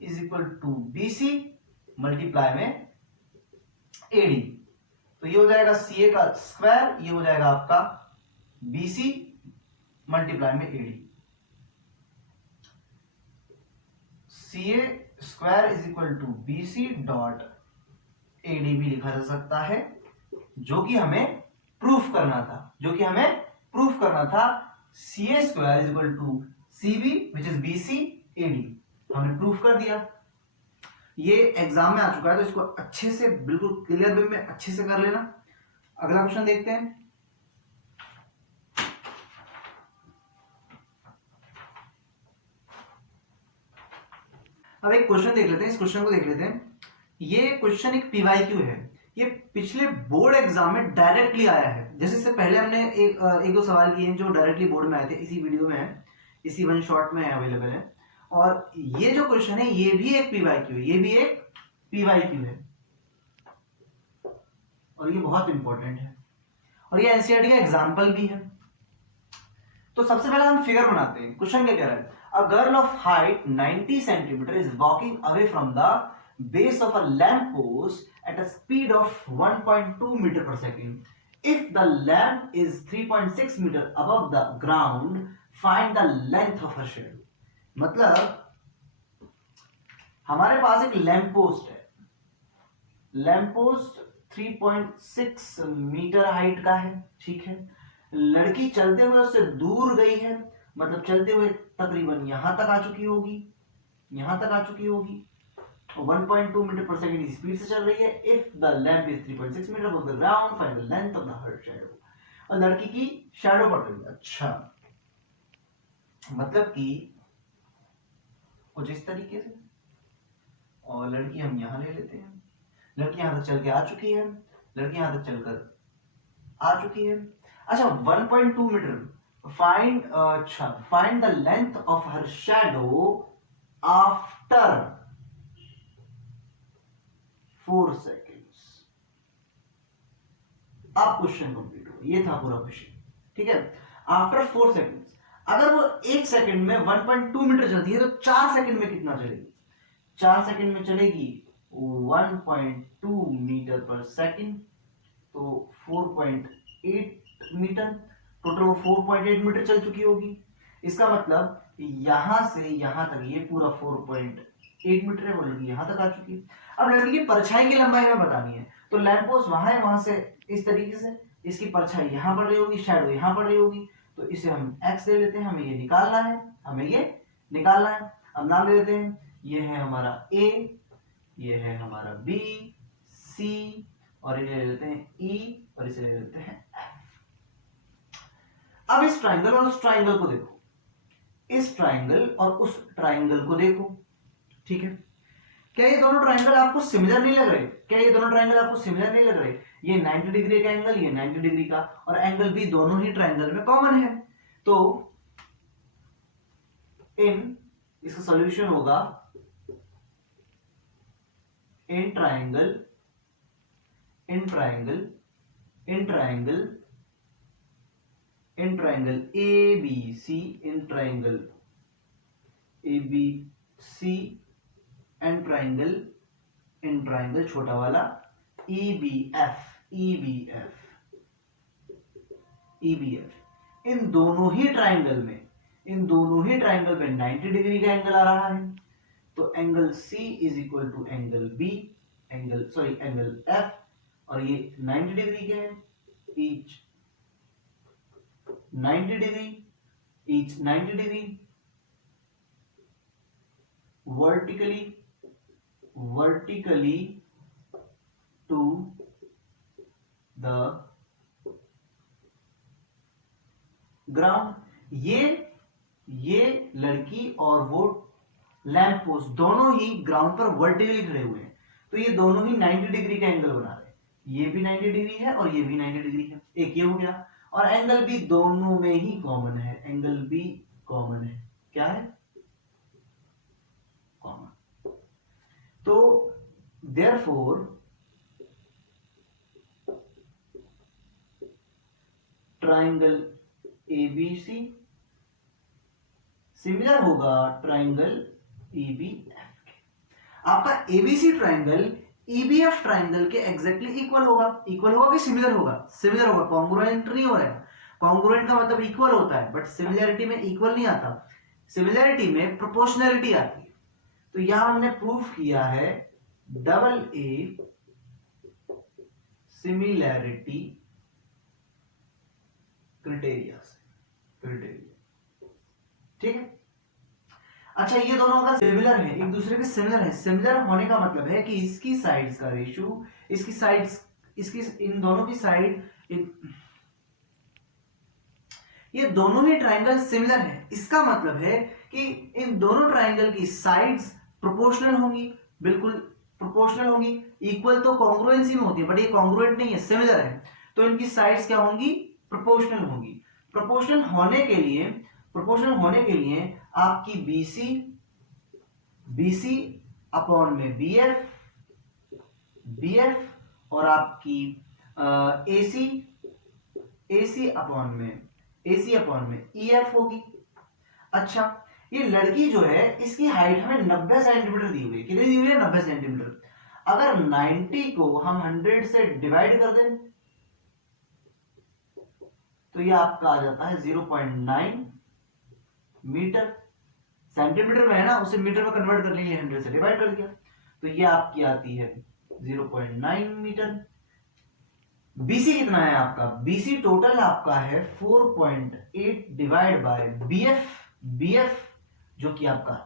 is equal to BC multiply में AD, तो ये हो जाएगा सी ए का स्क्वायर, ये हो जाएगा आपका बी सी मल्टीप्लाई में A D. C A square is equal to B C dot A D भी लिखा जा सकता है, जो कि हमें प्रूफ करना था, C A square is equal to C B which is B C A D. हमने प्रूफ कर दिया। ये एग्जाम में आ चुका है, तो इसको अच्छे से बिल्कुल क्लियर वे में अच्छे से कर लेना। अगला क्वेश्चन देखते हैं। अब एक क्वेश्चन देख लेते हैं, इस क्वेश्चन को देख लेते हैं। ये क्वेश्चन एक पीवाईक्यू है, ये पिछले बोर्ड एग्जाम में डायरेक्टली आया है। जैसे इससे पहले हमने एक दो सवाल किए हैं जो डायरेक्टली बोर्ड में आए थे, इसी वीडियो में है, इसी वन शॉट में है, अवेलेबल है। और ये जो क्वेश्चन है ये भी एक पीवाईक्यू है, ये भी एक पीवाईक्यू है, और ये बहुत इंपॉर्टेंट है, और ये एनसीईआरटी का एग्जाम्पल भी है। तो सबसे पहले हम फिगर बनाते हैं। क्वेश्चन क्या कह रहा है? A girl of height 90 centimetre is walking away from the base of a lamp post at a speed of 1.2 meter per second. If the lamp is 3.6 meter above the ground, find the length of her shadow. मतलब हमारे पास एक lamp post है, lamp post 3.6 metre height का है, ठीक है। लड़की चलते हुए उससे दूर गई है, मतलब चलते हुए तकरीबन यहां तक आ चुकी होगी, 1.2 मीटर पर सेकंड की स्पीड से चल रही है। If the lamp is 3.6 metre above the ground, find the length of the her shadow. और लड़की की शैडो पड़ रही है। अच्छा, मतलब कि कुछ इस तरीके से, और लड़की हम यहां ले लेते हैं। लड़की यहां तक चल के आ चुकी है, लड़की यहां तक चलकर आ चुकी है। अच्छा, 1.2 metre find the length of her shadow after 4 seconds. अब क्वेश्चन कंप्लीट हो, ये था पूरा क्वेश्चन, ठीक है। आफ्टर 4 सेकेंड्स, अगर वो 1 सेकेंड में 1.2 मीटर चलती है तो 4 सेकेंड में कितना चलेगी? 4 सेकेंड में चलेगी 1.2 मीटर पर सेकेंड, तो 4.8 मीटर। टोटल वो 4.8 मीटर चल चुकी होगी। इसका मतलब यहां से यहां तक ये पूरा 4.8 मीटर है, वो लड़की यहां तक आ चुकी है। अब लड़की की परछाई की लंबाई हमें बतानी है, तो लैंप पोस्ट वहां है, वहां से इस तरीके से इसकी परछाई यहां पड़ रही होगी, शैडो यहां पड़ रही होगी, तो इसे हम x ले लेते हैं। हमें ये निकालना है, अब नाम ले लेते हैं। ये है हमारा a, ये है हमारा b, c, और इन्हें ले लेते हैं e, और इसे ले लेते हैं f। अब इस ट्राइंगल और उस ट्राइंगल को देखो, इस ट्राइंगल और उस ट्राइंगल को देखो, ठीक है। क्या ये दोनों ट्राइंगल आपको सिमिलर नहीं लग रहे? ये 90 डिग्री का एंगल, ये 90 डिग्री का, और एंगल भी दोनों ही ट्राइंगल में कॉमन है। तो इसका सॉल्यूशन होगा in triangle ABC, in triangle ABC and triangle छोटा वाला EBF। इन दोनों ही ट्राइंगल में 90 डिग्री का एंगल आ रहा है, तो angle C is equal to angle B, angle F, और ये 90 डिग्री के हैं, each 90 degree vertically to the ground। ये लड़की और वो लैंप पोस्ट दोनों ही ग्राउंड पर वर्टिकली खड़े हुए हैं, तो ये दोनों ही 90 डिग्री का एंगल बना रहे हैं। ये भी 90 डिग्री है और ये भी 90 डिग्री है, एक ये हो गया। और एंगल भी दोनों में ही कॉमन है, एंगल भी कॉमन है। क्या है? कॉमन। तो therefore ट्राइंगल ABC सिमिलर होगा ट्राइंगल EBF के। आपका ABC ट्राइंगल ईबीएफ ट्राइंगल के एग्जैक्टली इक्वल होगा। इक्वल होगा कि सिमिलर होगा? सिमिलर होगा, कॉन्ग्रुएंट नहीं हो रहा है। कॉन्ग्रुएंट का मतलब इक्वल होता है, बट सिमिलैरिटी में इक्वल नहीं आता, सिमिलैरिटी में प्रोपोर्शनैलिटी आती है। तो यहां हमने प्रूफ किया है डबल ए सिमिलैरिटी क्राइटेरिया से, ठीक है। अच्छा, ये दोनों अगर सिमिलर है, एक दूसरे के सिमिलर है, सिमिलर होने का मतलब है कि इसकी साइड्स का रेशियो, इसकी साइड्स, इसकी इन दोनों की साइड, ये दोनों ही ट्राइंगल सिमिलर है। इसका मतलब है कि इन दोनों ट्राइंगल की साइड्स प्रोपोर्शनल होंगी, बिल्कुल प्रोपोर्शनल होंगी। इक्वल तो कॉन्ग्रुएंसी में होती है, बट ये कॉन्ग्रुएंट नहीं है, सिमिलर है, तो इनकी साइड्स क्या होंगी? प्रोपोर्शनल होंगी। प्रोपोर्शनल होने के लिए आपकी BC अपॉन में BF और आपकी AC अपॉन में EF होगी। अच्छा, ये लड़की जो है इसकी हाइट हमें 90 सेंटीमीटर दी हुई है। कितनी दी हुई है? 90 सेंटीमीटर। अगर 90 को हम 100 से डिवाइड कर दें तो ये आपका आ जाता है 0.9 मीटर। सेंटीमीटर में है ना, उसे मीटर में कन्वर्ट कर लिया, 100 से डिवाइड कर दिया, तो ये आपकी आती है 0.9 मीटर। BC कितना है आपका? BC टोटल आपका है 4.8 डिवाइड बाय BF जो कि आपका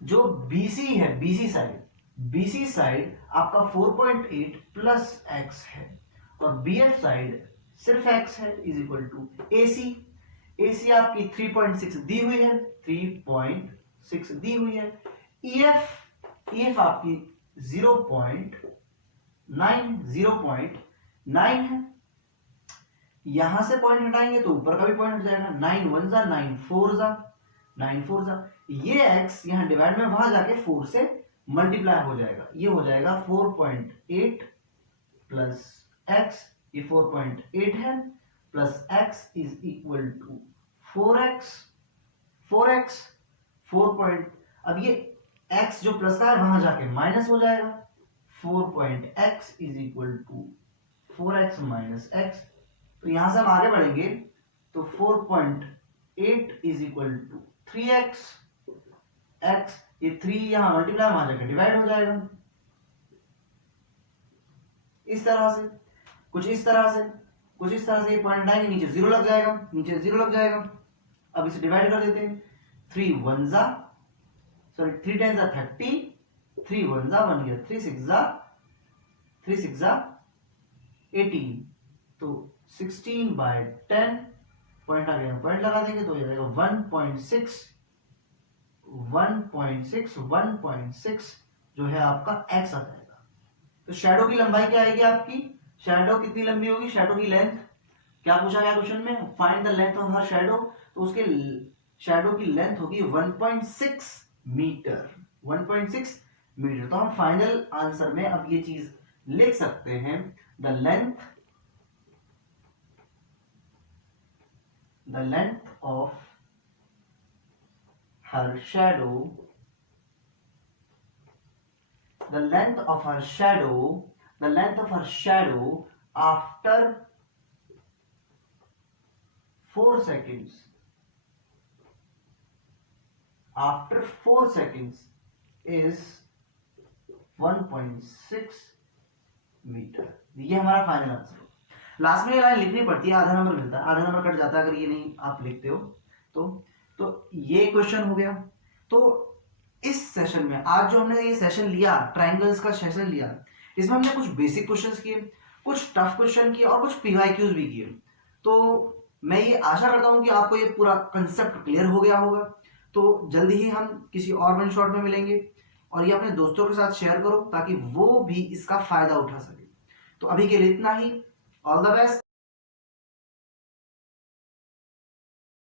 जो BC है, BC साइड आपका 4.8 प्लस x है और BF साइड सिर्फ x है, इज इक्वल टू AC आपकी 3.6 दी हुई है, 3.6 दी हुई है। EF आपकी 0.9 है। यहां से पॉइंट हटाएंगे तो ऊपर का भी पॉइंट हट जाएगा। 9 1 जा 9 4 जा, ये x यहां डिवाइड में वहां जाके 4 से मल्टीप्लाई हो जाएगा। ये हो जाएगा 4.8 प्लस x, ये 4.8 है, plus x is equal to 4x। अब ये x जो प्लस का है वहां जाके माइनस हो जाएगा। 4.x is equal to 4x minus x। तो यहां से हम आगे बढ़ेंगे तो 4.8 इज इक्वल टू 3x। ये 3 यहां मल्टीप्लाई वहां जाके डिवाइड हो जाएगा। इस तरह से कुछ इस तरह से ये पॉइंट आएंगे, नीचे 0 लग जाएगा। अब इसे डिवाइड कर देते हैं। 3 10 जा 30, 3 1 जा 1 गया, 3 6 जा 18, तो 16/10 पॉइंट आ गया, पॉइंट लगा देंगे तो हो जाएगा 1.6 जो है आपका x आ जाएगा। तो शैडो की लंबाई क्या आएगी आपकी? शैडो कितनी लंबी होगी? शैडो की लेंथ क्या पूछा गया क्वेश्चन में? Find the length of her shadow. तो उसके शैडो की लेंथ होगी 1.6 मीटर। 1.6 मीटर। तो हम फाइनल आंसर में अब ये चीज लिख सकते हैं, the length of her shadow after 4 seconds is 1.6 metre. ये हमारा फाइनल आंसर। लास्ट में ये लाइन लिखनी पड़ती है, आधा नंबर मिलता है, आधा नंबर कट जाता है अगर ये नहीं आप लिखते हो तो ये क्वेश्चन हो गया। तो इस सेशन में आज जो हमने ये सेशन लिया, ट्राइंगल्स का सेशन लिया, इसमें हमने कुछ बेसिक क्वेश्चंस किए, कुछ टफ क्वेश्चन किए और कुछ पीवाईक्यूज भी किए। तो मैं ये आशा करता हूं कि आपको ये पूरा कंसेप्ट क्लियर हो गया होगा। तो जल्दी ही हम किसी और वन शॉट में मिलेंगे और ये अपने दोस्तों के साथ शेयर करो ताकि वो भी इसका फायदा उठा सके। तो अभी के लिए इतना ही। All the best.